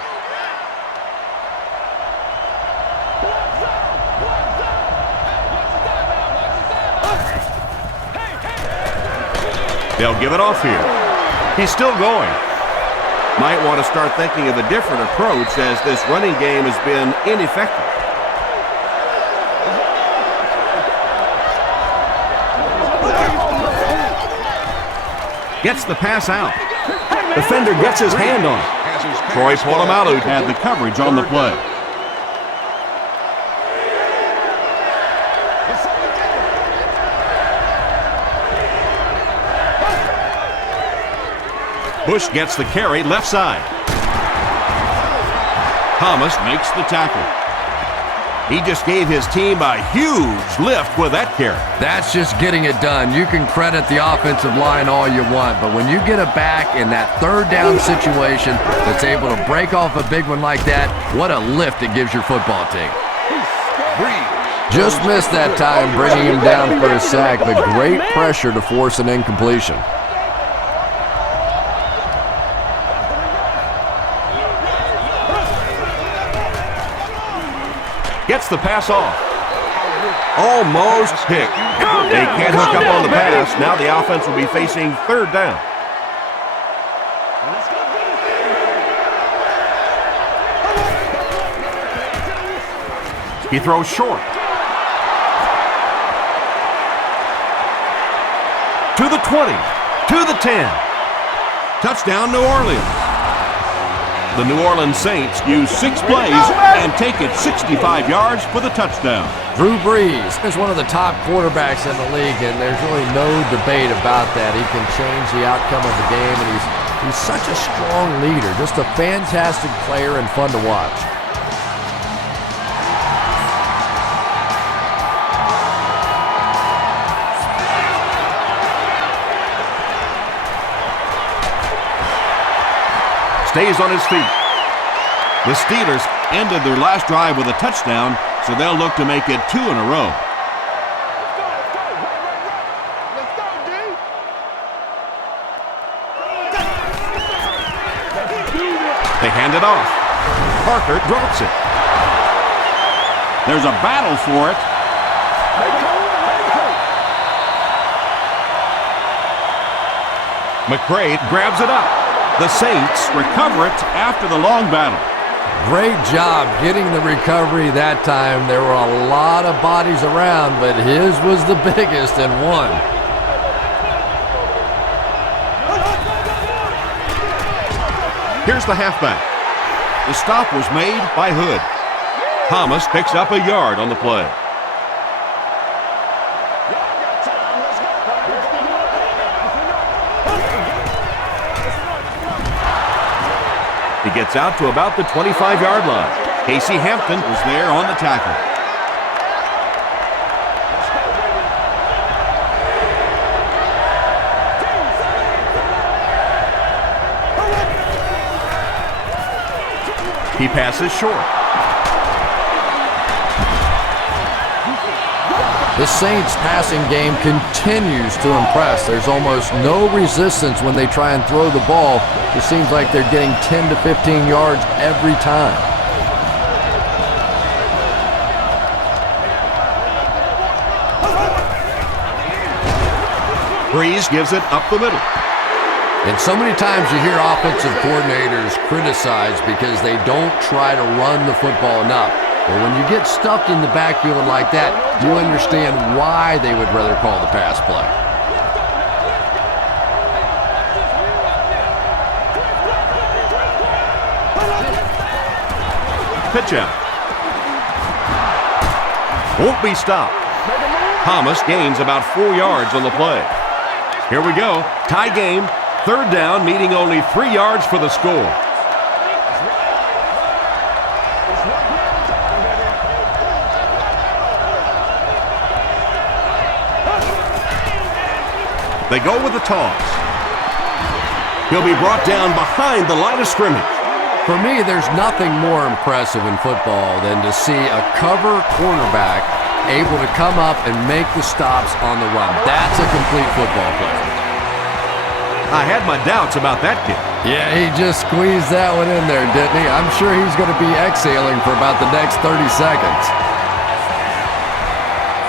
They'll give it off here. He's still going. Might want to start thinking of a different approach as this running game has been ineffective. Gets the pass out. Defender gets his hand on it. Troy Polamalu had the coverage on the play. Bush gets the carry left side. Thomas makes the tackle. He just gave his team a huge lift with that carry. That's just getting it done. You can credit the offensive line all you want, but when you get it back in that third down situation that's able to break off a big one like that, what a lift it gives your football team. Just missed that time, bringing him down for a sack, but great pressure to force an incompletion. Gets the pass off. Almost picked. They can't hook up on the pass. Now the offense will be facing third down. He throws short. To the 20. To the 10. Touchdown, New Orleans. The New Orleans Saints use 6 plays and take it 65 yards for the touchdown. Drew Brees is one of the top quarterbacks in the league, and there's really no debate about that. He can change the outcome of the game, and he's such a strong leader, just a fantastic player and fun to watch. Stays on his feet. The Steelers ended their last drive with a touchdown, so they'll look to make it 2 in a row. They hand it off. Parker drops it. There's a battle for it. McCray grabs it up. The Saints recover it after the long battle. Great job getting the recovery that time. There were a lot of bodies around, but his was the biggest and won. Here's the halfback. The stop was made by Hood. Thomas picks up a yard on the play. He gets out to about the 25-yard line. Casey Hampton was there on the tackle. He passes short. The Saints' passing game continues to impress. There's almost no resistance when they try and throw the ball. It seems like they're getting 10 to 15 yards every time. Brees gives it up the middle. And so many times you hear offensive coordinators criticized because they don't try to run the football enough. But when you get stuffed in the backfield like that, you understand why they would rather call the pass play. Pitch out. Won't be stopped. Thomas gains about 4 yards on the play. Here we go. Tie game. Third down, needing only 3 yards for the score. They go with the toss. He'll be brought down behind the line of scrimmage. For me, there's nothing more impressive in football than to see a cover cornerback able to come up and make the stops on the run. That's a complete football play. I had my doubts about that kid. Yeah, he just squeezed that one in there, didn't he? I'm sure he's going to be exhaling for about the next 30 seconds.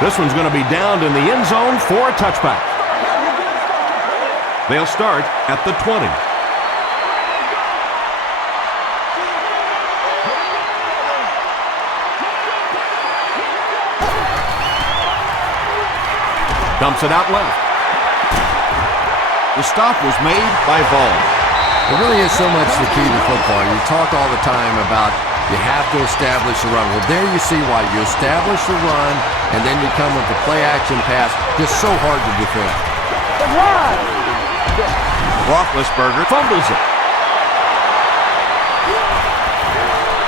This one's going to be downed in the end zone for a touchback. They'll start at the 20. Dumps it out left. The stop was made by Ball. It really is so much the key to football. You talk all the time about you have to establish the run. Well, there you see why. You establish the run, and then you come with the play-action pass. Just so hard to defend. Roethlisberger fumbles it.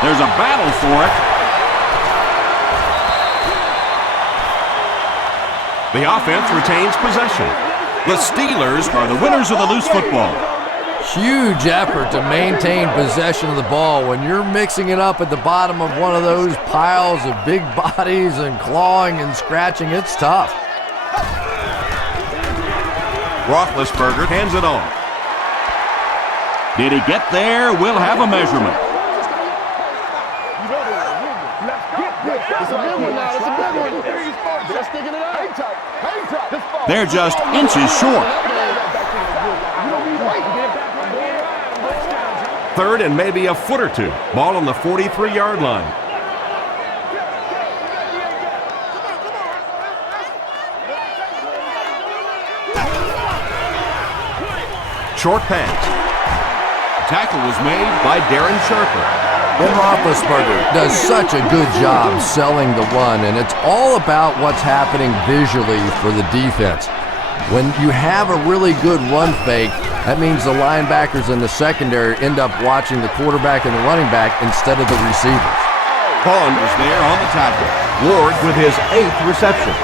There's a battle for it. The offense retains possession. The Steelers are the winners of the loose football. Huge effort to maintain possession of the ball. When you're mixing it up at the bottom of one of those piles of big bodies and clawing and scratching, it's tough. Roethlisberger hands it on. Did he get there? We'll have a measurement. They're just inches short. Third and maybe a foot or two. Ball on the 43-yard line. Short pass. Tackle was made by Darren Sharper. Ben Roethlisberger does such a good job selling the run, and it's all about what's happening visually for the defense. When you have a really good run fake, that means the linebackers in the secondary end up watching the quarterback and the running back instead of the receivers. Vaughn is there on the tackle. Ward with his 8th reception.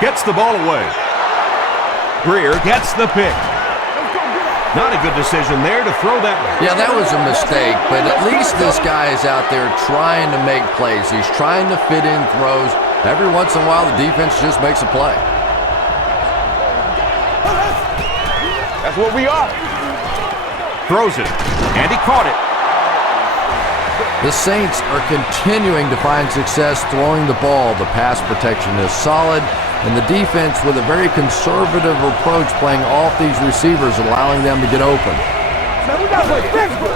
Gets the ball away. Greer gets the pick. Not a good decision there to throw that one. Yeah, that was a mistake, but at least this guy is out there trying to make plays. He's trying to fit in throws. Every once in a while, the defense just makes a play. That's what we are. Throws it, and he caught it. The Saints are continuing to find success throwing the ball. The pass protection is solid, and the defense with a very conservative approach playing off these receivers, allowing them to get open. Man, we got to play physical.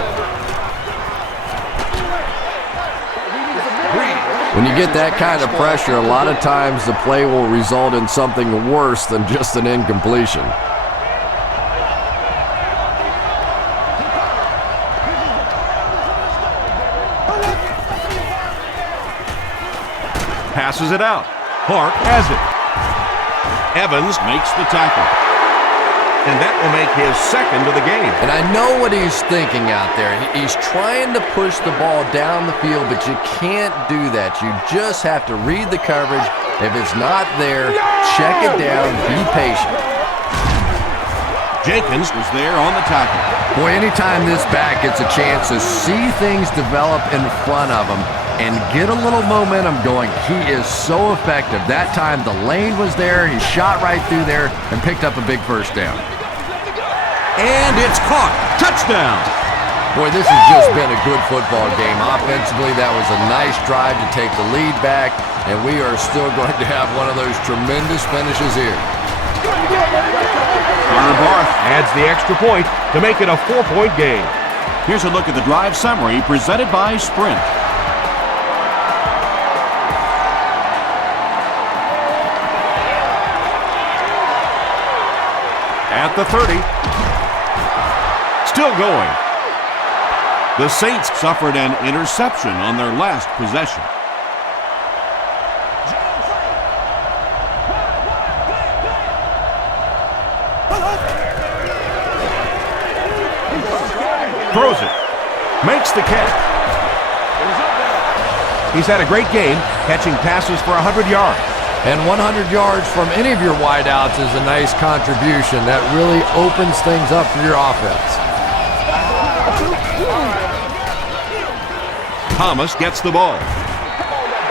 When you get that kind of pressure, a lot of times the play will result in something worse than just an incompletion. Passes it out. Clark has it. Evans makes the tackle. And that will make his second of the game. And I know what he's thinking out there. He's trying to push the ball down the field, but you can't do that. You just have to read the coverage. If it's not there, check it down, be patient. Jenkins was there on the tackle. Boy, anytime this back gets a chance to see things develop in front of him and get a little momentum going, he is so effective. That time the lane was there, he shot right through there and picked up a big first down. And it's caught. Touchdown. Boy, this has just been a good football game. Offensively, that was a nice drive to take the lead back, and we are still going to have one of those tremendous finishes here. Connor Barth adds the extra point to make it a 4-point game. Here's a look at the drive summary presented by Sprint. At the 30. Still going. The Saints suffered an interception on their last possession. Throws it. Makes the catch. He's had a great game, catching passes for 100 yards. And 100 yards from any of your wideouts is a nice contribution. That really opens things up for your offense. Thomas gets the ball.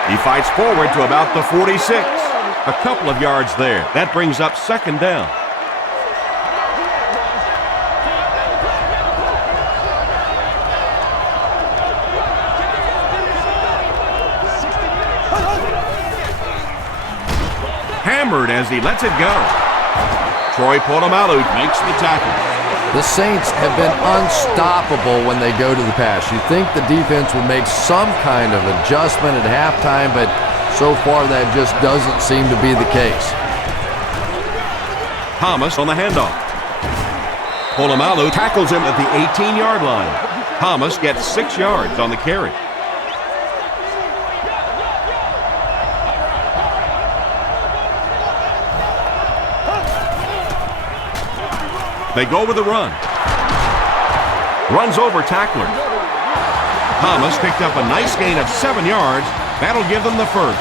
He fights forward to about the 46. A couple of yards there. That brings up second down. Hammered as he lets it go. Troy Polamalu makes the tackle. The Saints have been unstoppable when they go to the pass. You think the defense will make some kind of adjustment at halftime, but so far that just doesn't seem to be the case. Thomas on the handoff. Polamalu tackles him at the 18-yard line. Thomas gets 6 yards on the carry. They go with a run. Runs over tackler. Thomas picked up a nice gain of 7 yards. That'll give them the first.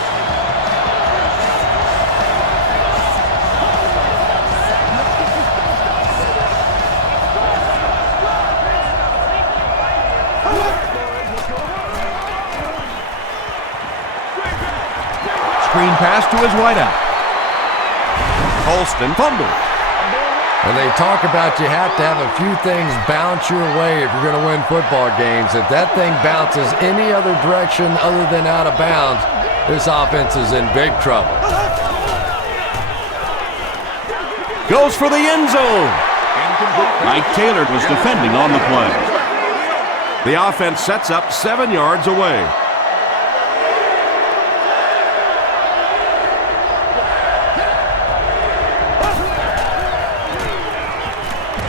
Screen pass to his wideout. Colston fumbles. And they talk about you have to have a few things bounce your way if you're going to win football games. If that thing bounces any other direction other than out of bounds, this offense is in big trouble. Goes for the end zone. Mike Taylor was defending on the play. The offense sets up 7 yards away.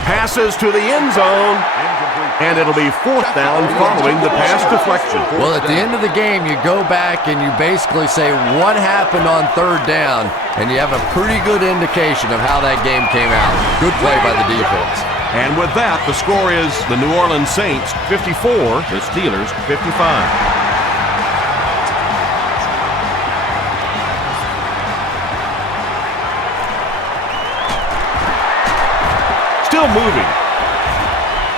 Passes to the end zone, and it'll be fourth down following the pass deflection. Well, at the end of the game, you go back and you basically say what happened on third down, and you have a pretty good indication of how that game came out. Good play by the defense. And with that, the score is the New Orleans Saints 54, the Steelers 55. Still moving.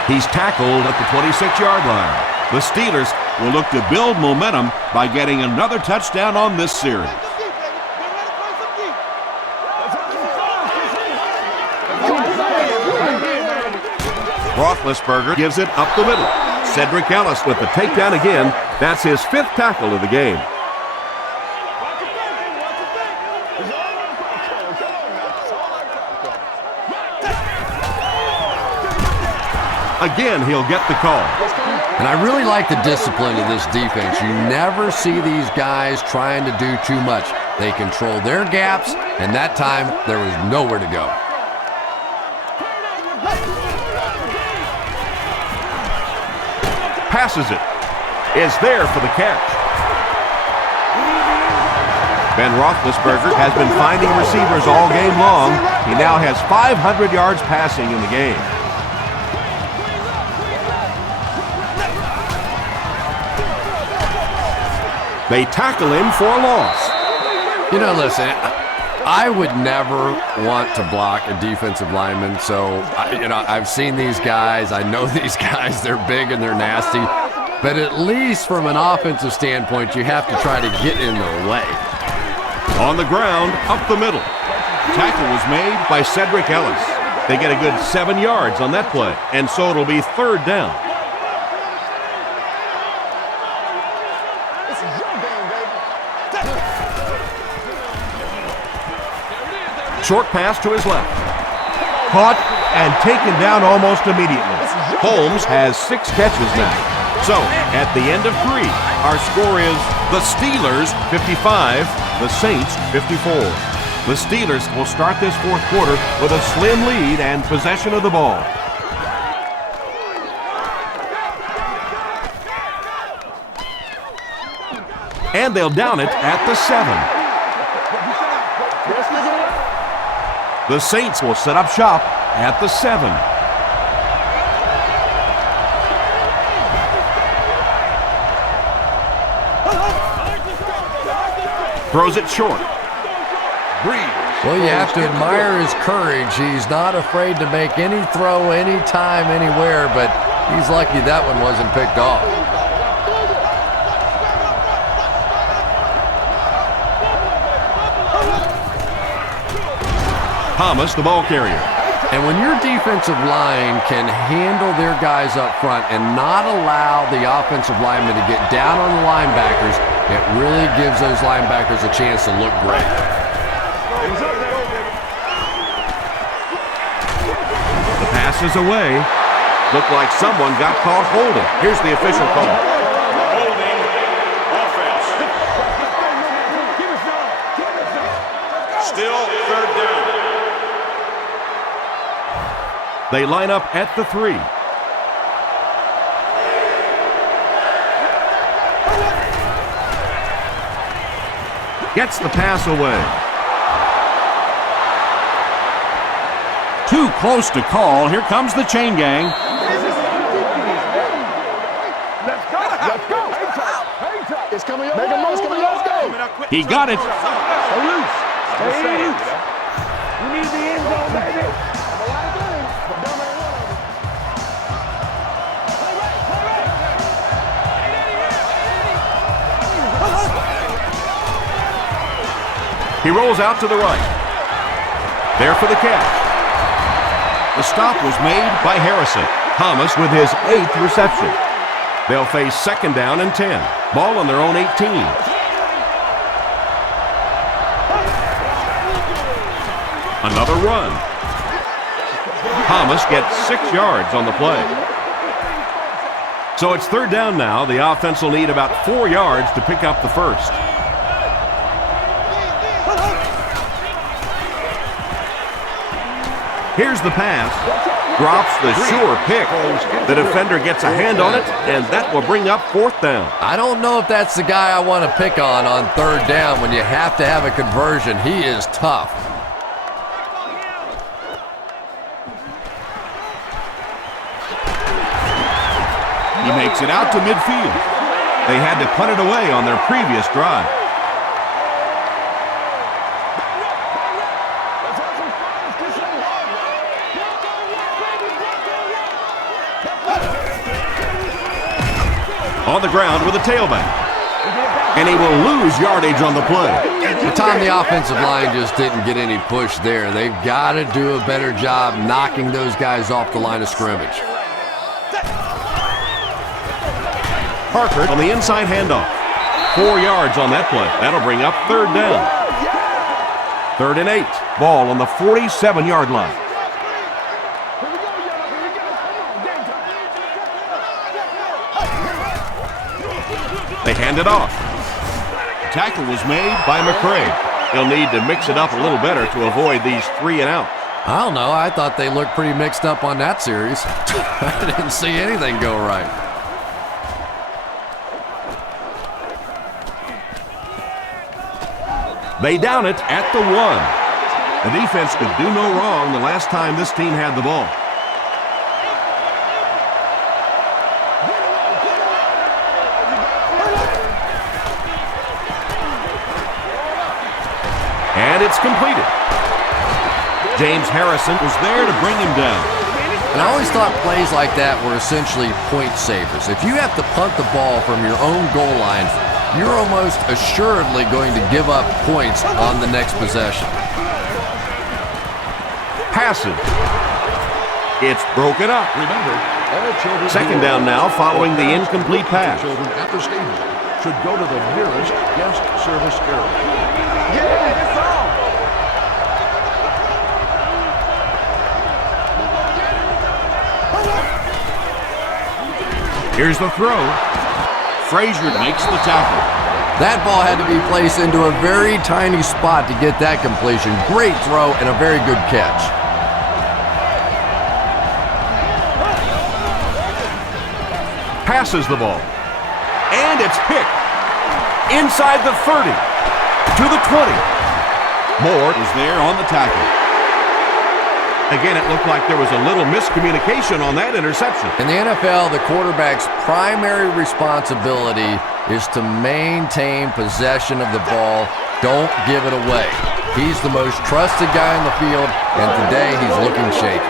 He's tackled at the 26-yard line. The Steelers will look to build momentum by getting another touchdown on this series. Roethlisberger gives it up the middle. Cedric Ellis with the takedown again. That's his 5th tackle of the game. Again, he'll get the call. And I really like the discipline of this defense. You never see these guys trying to do too much. They control their gaps, and that time there was nowhere to go. Passes it. Is there for the catch. Ben Roethlisberger has been finding receivers all game long. He now has 500 yards passing in the game. They tackle him for a loss. You know, listen, I would never want to block a defensive lineman. So, I've seen these guys. I know these guys. They're big and they're nasty. But at least from an offensive standpoint, you have to try to get in their way. On the ground, up the middle. Tackle was made by Cedric Ellis. They get a good 7 yards on that play. And so it'll be third down. Short pass to his left. Caught and taken down almost immediately. Holmes has 6 catches now. So, at the end of 3, our score is the Steelers 55, the Saints 54. The Steelers will start this fourth quarter with a slim lead and possession of the ball. And they'll down it at the 7. The Saints will set up shop at the 7. Throws it short. Well, you have to admire his courage. He's not afraid to make any throw, anytime, anywhere, but he's lucky that one wasn't picked off. Thomas, the ball carrier. And when your defensive line can handle their guys up front and not allow the offensive linemen to get down on the linebackers, it really gives those linebackers a chance to look great. The pass is away. Looked like someone got caught holding. Here's the official call. Holding offense. Still third down. They line up at the 3. Gets the pass away. Too close to call. Here comes the chain gang. Let's go. Let's go. Hang tight. It's coming up. Make a move. It's coming up. Let's go. He got it. Stay loose. Stay loose. We need the end zone, baby. He rolls out to the right. There for the catch. The stop was made by Harrison. Thomas with his 8th reception. They'll face 2nd down and 10. Ball on their own 18. Another run. Thomas gets 6 yards on the play. So it's 3rd down now. The offense will need about 4 yards to pick up the first. Here's the pass. Drops the sure pick. The defender gets a hand on it, and that will bring up 4th down. I don't know if that's the guy I want to pick on 3rd down when you have to have a conversion. He is tough. He makes it out to midfield. They had to punt it away on their previous drive. On the ground with a tailback. And he will lose yardage on the play. Well, Tom, the offensive line just didn't get any push there. They've got to do a better job knocking those guys off the line of scrimmage. Parker on the inside handoff. 4 yards on that play. That'll bring up 3rd down. 3rd and 8. Ball on the 47-yard line. They hand it off. Tackle was made by McCray. He'll need to mix it up a little better to avoid these 3 and out. I don't know. I thought they looked pretty mixed up on that series. I didn't see anything go right. They down it at the 1. The defense could do no wrong the last time this team had the ball. And it's completed. James Harrison was there to bring him down. And I always thought plays like that were essentially point savers. If you have to punt the ball from your own goal line, you're almost assuredly going to give up points on the next possession. Passing. It's broken up. Remember, all children 2nd down now following the incomplete pass. children at the stadium should go to the nearest guest service area. Here's the throw. Frazier makes the tackle. That ball had to be placed into a very tiny spot to get that completion. Great throw and a very good catch. Passes the ball. And it's picked. Inside the 30. To the 20. Moore is there on the tackle. Again, it looked like there was a little miscommunication on that interception. In the NFL, the quarterback's primary responsibility is to maintain possession of the ball Don't give it away. He's the most trusted guy in the field, and today he's looking shaky.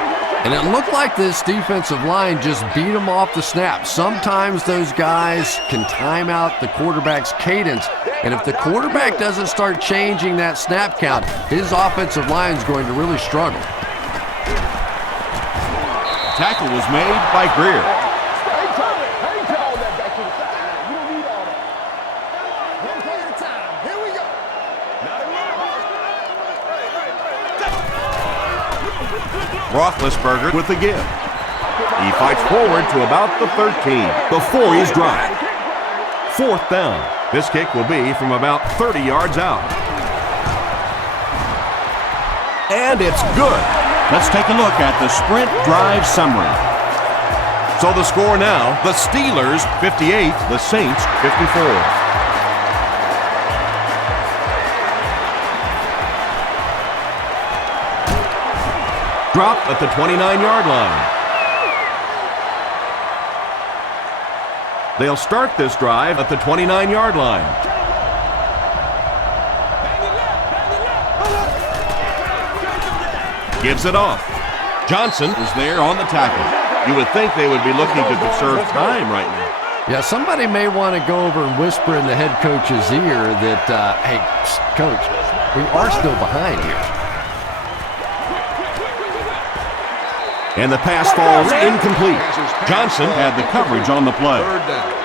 And it looked like this defensive line just beat him off the snap. Sometimes those guys can time out the quarterback's cadence, and if the quarterback doesn't start changing that snap count, his offensive line is going to really struggle. Tackle was made by Greer. Roethlisberger with the give. He fights forward to about the 13 before he's dropped. 4th down. This kick will be from about 30 yards out. And it's good. Let's take a look at the sprint drive summary. So the score now, the Steelers 58, the Saints 54. Drop at the 29-yard line. They'll start this drive at the 29-yard line. Gives it off. Johnson is there on the tackle. You would think they would be looking to conserve time right now. Yeah, somebody may want to go over and whisper in the head coach's ear that, hey, coach, we are still behind here. And the pass falls incomplete. Johnson had the coverage on the play. 3rd down.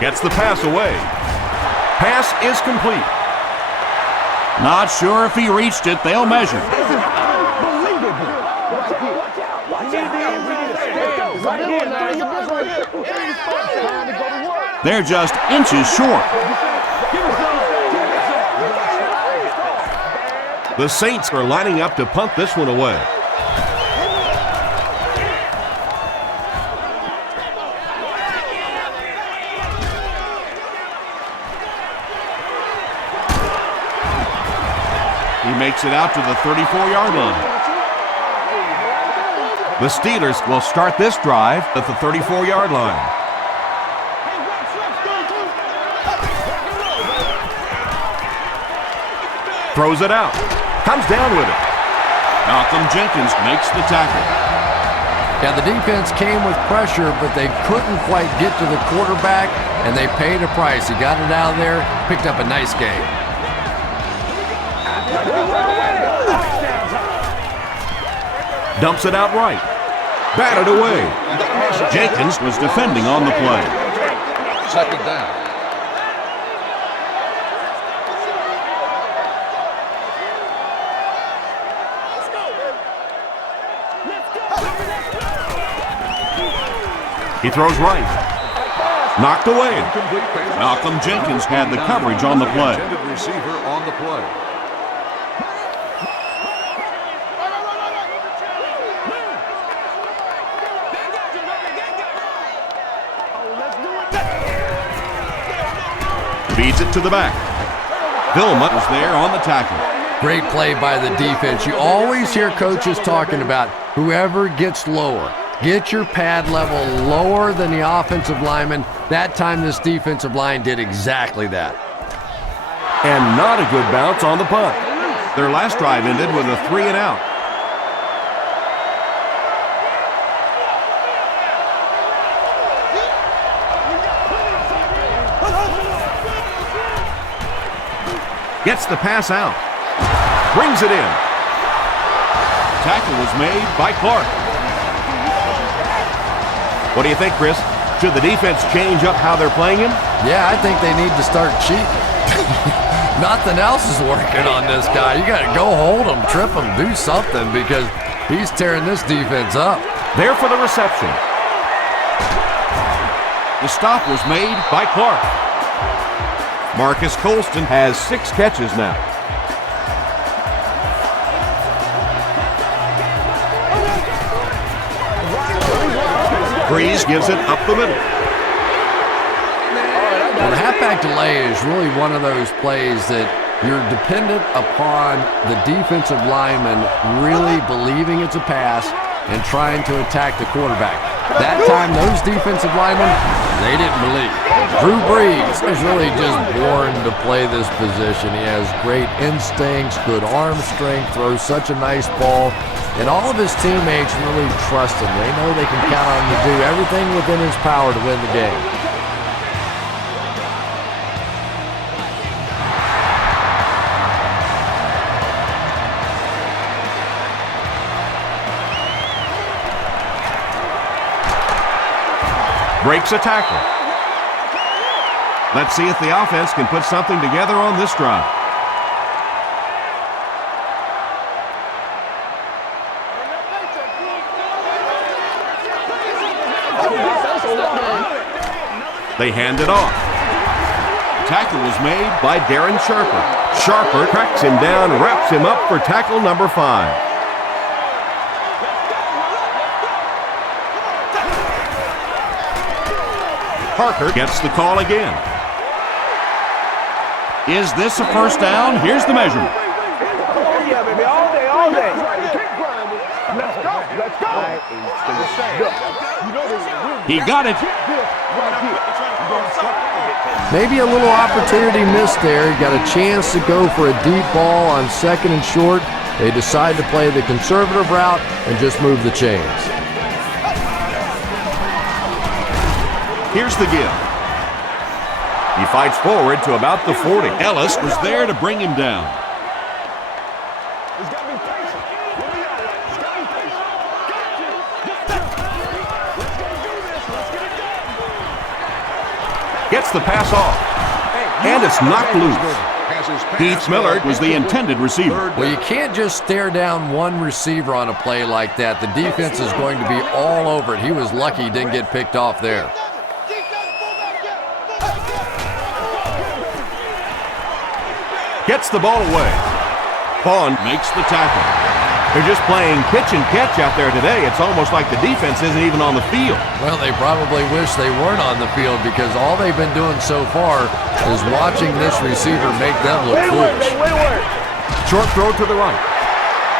Gets the pass away. Pass is complete. Not sure if he reached it. They'll measure. They're just inches short. The Saints are lining up to punt this one away. He makes it out to the 34-yard line. The Steelers will start this drive at the 34-yard line. Throws it out. Comes down with it. Malcolm Jenkins makes the tackle. Yeah, the defense came with pressure, but they couldn't quite get to the quarterback, and they paid a price. He got it out of there, picked up a nice game. Dumps it out right. Batted away. Jenkins was defending on the play. 2nd down. He throws right. Knocked away. Malcolm Jenkins had the coverage on the play. Intended receiver on the play. Feeds it to the back. Vilma is there on the tackle. Great play by the defense. You always hear coaches talking about whoever gets lower. Get your pad level lower than the offensive lineman. That time this defensive line did exactly that. And not a good bounce on the punt. Their last drive ended with a 3-and-out. Gets the pass out. Brings it in. Tackle was made by Clark. What do you think, Chris? Should the defense change up how they're playing him? Yeah, I think they need to start cheating. Nothing else is working on this guy. You got to go hold him, trip him, do something because he's tearing this defense up. There for the reception. The stop was made by Clark. Marcus Colston has 6 catches now. Breeze gives it up the middle. Well, the halfback delay is really one of those plays that you're dependent upon the defensive lineman really believing it's a pass and trying to attack the quarterback. That time, those defensive linemen, they didn't believe. Drew Brees is really just born to play this position. He has great instincts, good arm strength, throws such a nice ball, and all of his teammates really trust him. They know they can count on him to do everything within his power to win the game. Breaks a tackle. Let's see if the offense can put something together on this drive. They hand it off. Tackle was made by Darren Sharper. Sharper cracks him down, wraps him up for tackle number 5. Parker gets the call again. Is this a first down? Here's the measurement. Oh, yeah, baby. All day, all day. Let's go. Let's go. He got it. Maybe a little opportunity missed there. He got a chance to go for a deep ball on 2nd and short. They decide to play the conservative route and just move the chains. Here's the give. He fights forward to about the 40. Ellis was there to bring him down. Gets the pass off. And it's knocked loose. Heath Miller was the intended receiver. Well, you can't just stare down one receiver on a play like that. The defense is going to be all over it. He was lucky he didn't get picked off there. Gets the ball away. Vaughn makes the tackle. They're just playing pitch and catch out there today. It's almost like the defense isn't even on the field. Well, they probably wish they weren't on the field because all they've been doing so far is watching this receiver make them look foolish. Short throw to the right.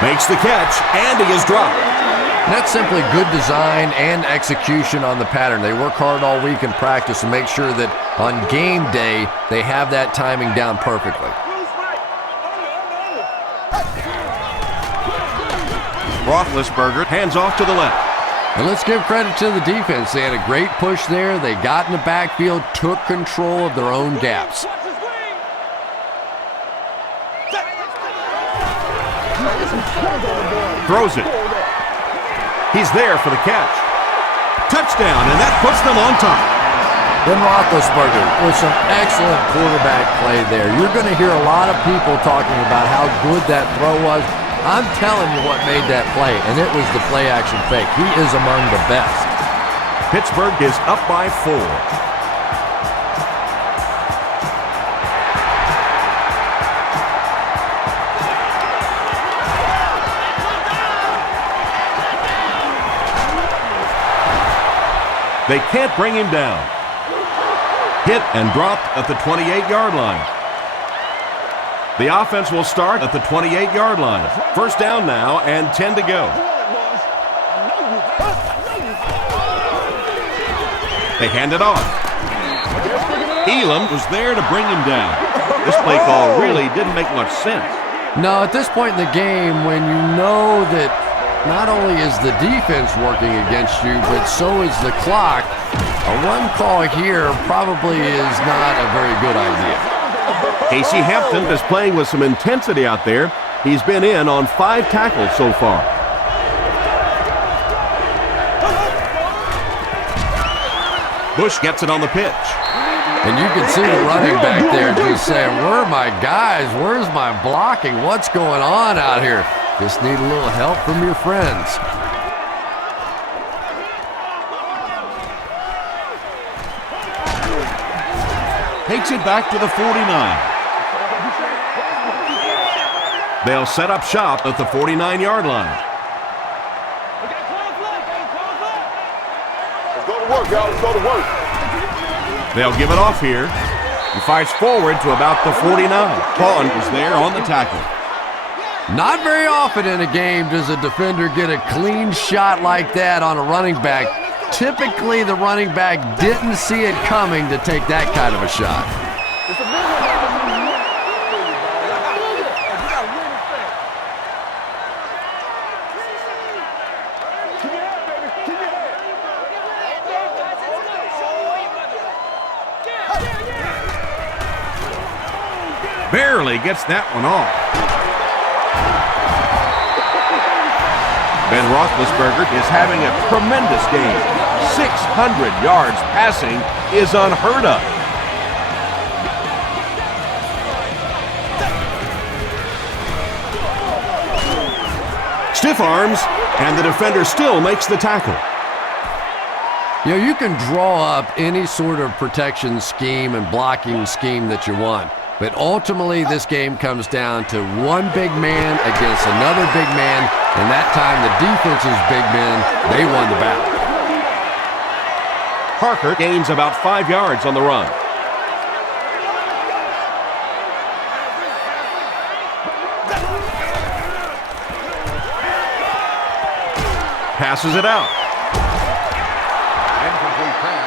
Makes the catch, and he is dropped. And that's simply good design and execution on the pattern. They work hard all week in practice to make sure that on game day they have that timing down perfectly. Roethlisberger hands off to the left. And let's give credit to the defense. They had a great push there. They got in the backfield, took control of their own gaps. Throws it. He's there for the catch. Touchdown, and that puts them on top. Ben Roethlisberger with some excellent quarterback play there. You're going to hear a lot of people talking about how good that throw was. I'm telling you what made that play, and it was the play-action fake. He is among the best. Pittsburgh is up by 4. They can't bring him down. Hit and dropped at the 28-yard line. The offense will start at the 28-yard line. First down now and 10 to go. They hand it off. Elam was there to bring him down. This play call really didn't make much sense. No, at this point in the game, when you know that not only is the defense working against you, but so is the clock, a run call here probably is not a very good idea. Casey Hampton is playing with some intensity out there. He's been in on 5 tackles so far. Bush gets it on the pitch. And you can see the running back there just saying, where are my guys? Where's my blocking? What's going on out here? Just need a little help from your friends. Takes it back to the 49. They'll set up shop at the 49-yard line. Let's go to work, y'all. Let's go to work. They'll give it off here. He fights forward to about the 49. Pond is there on the tackle. Not very often in a game does a defender get a clean shot like that on a running back. Typically, the running back didn't see it coming to take that kind of a shot. Barely gets that one off. Ben Roethlisberger is having a tremendous game. 600 yards passing is unheard of. Stiff arms, and the defender still makes the tackle. You know, you can draw up any sort of protection scheme and blocking scheme that you want. But ultimately, this game comes down to one big man against another big man, and that time the defense's big men, they won the battle. Parker gains about 5 yards on the run. Passes it out.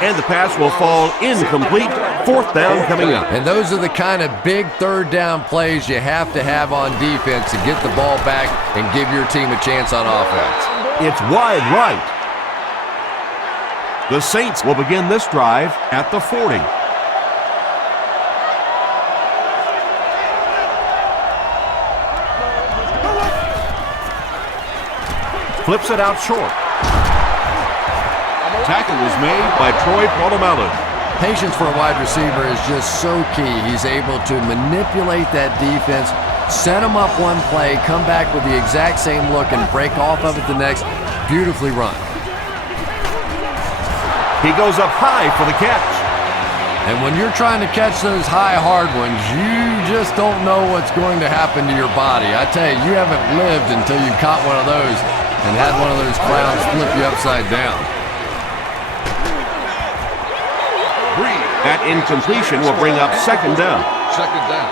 And the pass will fall incomplete. 4th down coming up. And those are the kind of big third down plays you have to have on defense to get the ball back and give your team a chance on offense. It's wide right. The Saints will begin this drive at the 40. Flips it out short. Tackle was made by Troy Polamalu. Patience for a wide receiver is just so key. He's able to manipulate that defense, set him up one play, come back with the exact same look, and break off of it the next. Beautifully run. He goes up high for the catch. And when you're trying to catch those high, hard ones, you just don't know what's going to happen to your body. I tell you, you haven't lived until you caught one of those and had one of those clowns flip you upside down. That incompletion will bring up 2nd down. 2nd down.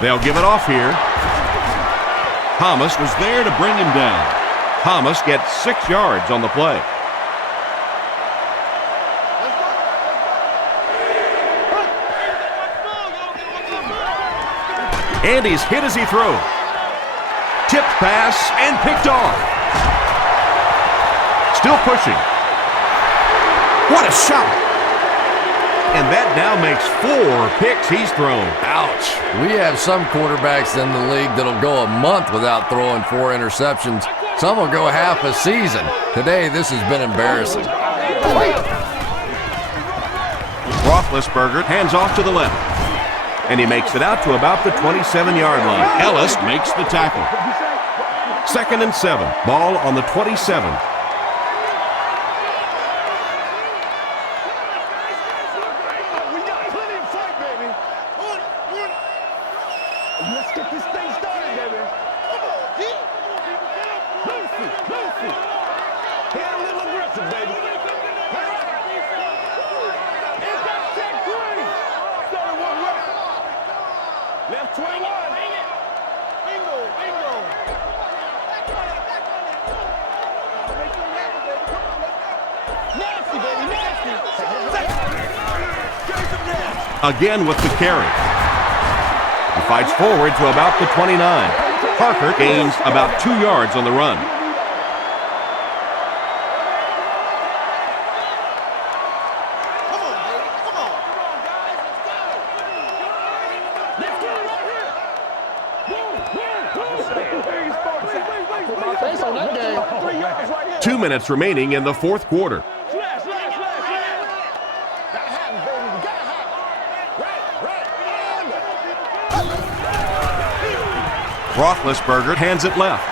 They'll give it off here. Thomas was there to bring him down. Thomas gets 6 yards on the play. And he's hit as he throws. Tipped pass and picked off. Still pushing. What a shot. And that now makes 4 picks he's thrown. Ouch. We have some quarterbacks in the league that'll go a month without throwing 4 interceptions. Some will go half a season. Today, this has been embarrassing. Roethlisberger hands off to the left. And he makes it out to about the 27-yard line. Ellis makes the tackle. 2nd and 7. Ball on the 27. Let's get this thing started, baby. Lucy. Get a little aggressive, baby. It's that check 3. Started one right. Left 21. Bingo. Nasty, baby, nasty. Again with the carry. He fights forward to about the 29. Parker gains about 2 yards on the run. Thanks on that game. 2 minutes remaining in the 4th quarter. Roethlisberger hands it left.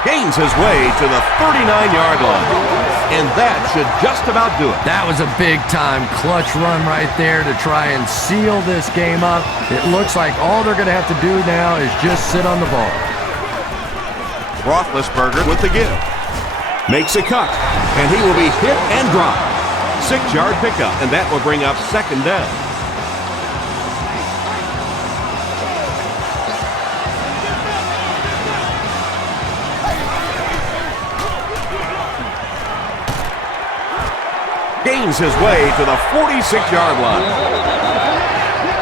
Gains his way to the 39-yard line. And that should just about do it. That was a big-time clutch run right there to try and seal this game up. It looks like all they're going to have to do now is just sit on the ball. Roethlisberger with the give. Makes a cut, and he will be hit and dropped. 6-yard pickup, and that will bring up second down. Gains his way to the 46-yard line.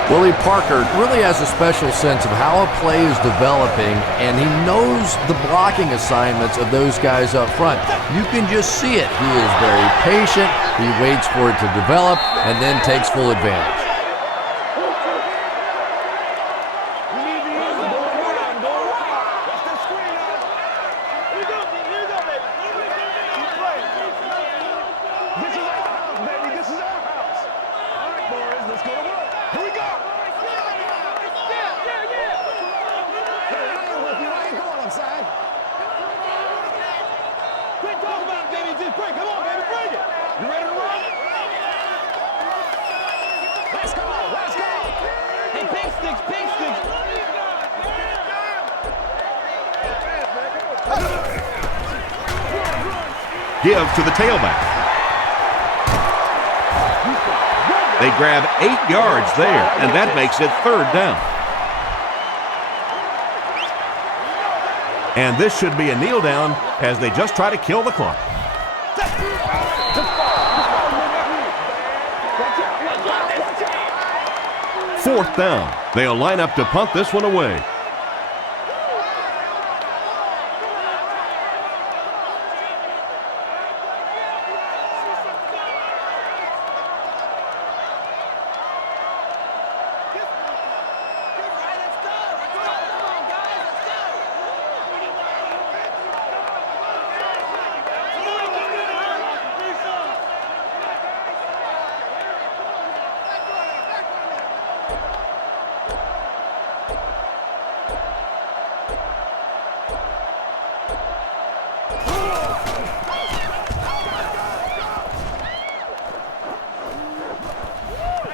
Willie Parker really has a special sense of how a play is developing, and he knows the blocking assignments of those guys up front. You can just see it. He is very patient. He waits for it to develop and then takes full advantage. Give to the tailback. They grab 8 yards there, and that makes it third down. And this should be a kneel down as they just try to kill the clock. Fourth down. They'll line up to punt this one away.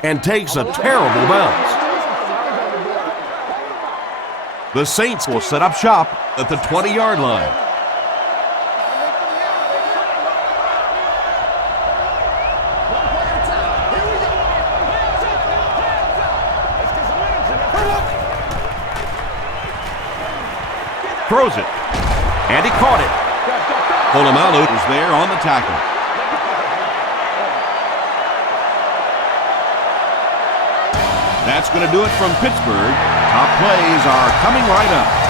And takes a terrible bounce. The Saints will set up shop at the 20-yard line. Throws it, and he caught it. Polamalu is there on the tackle. That's going to do it from Pittsburgh. Top plays are coming right up.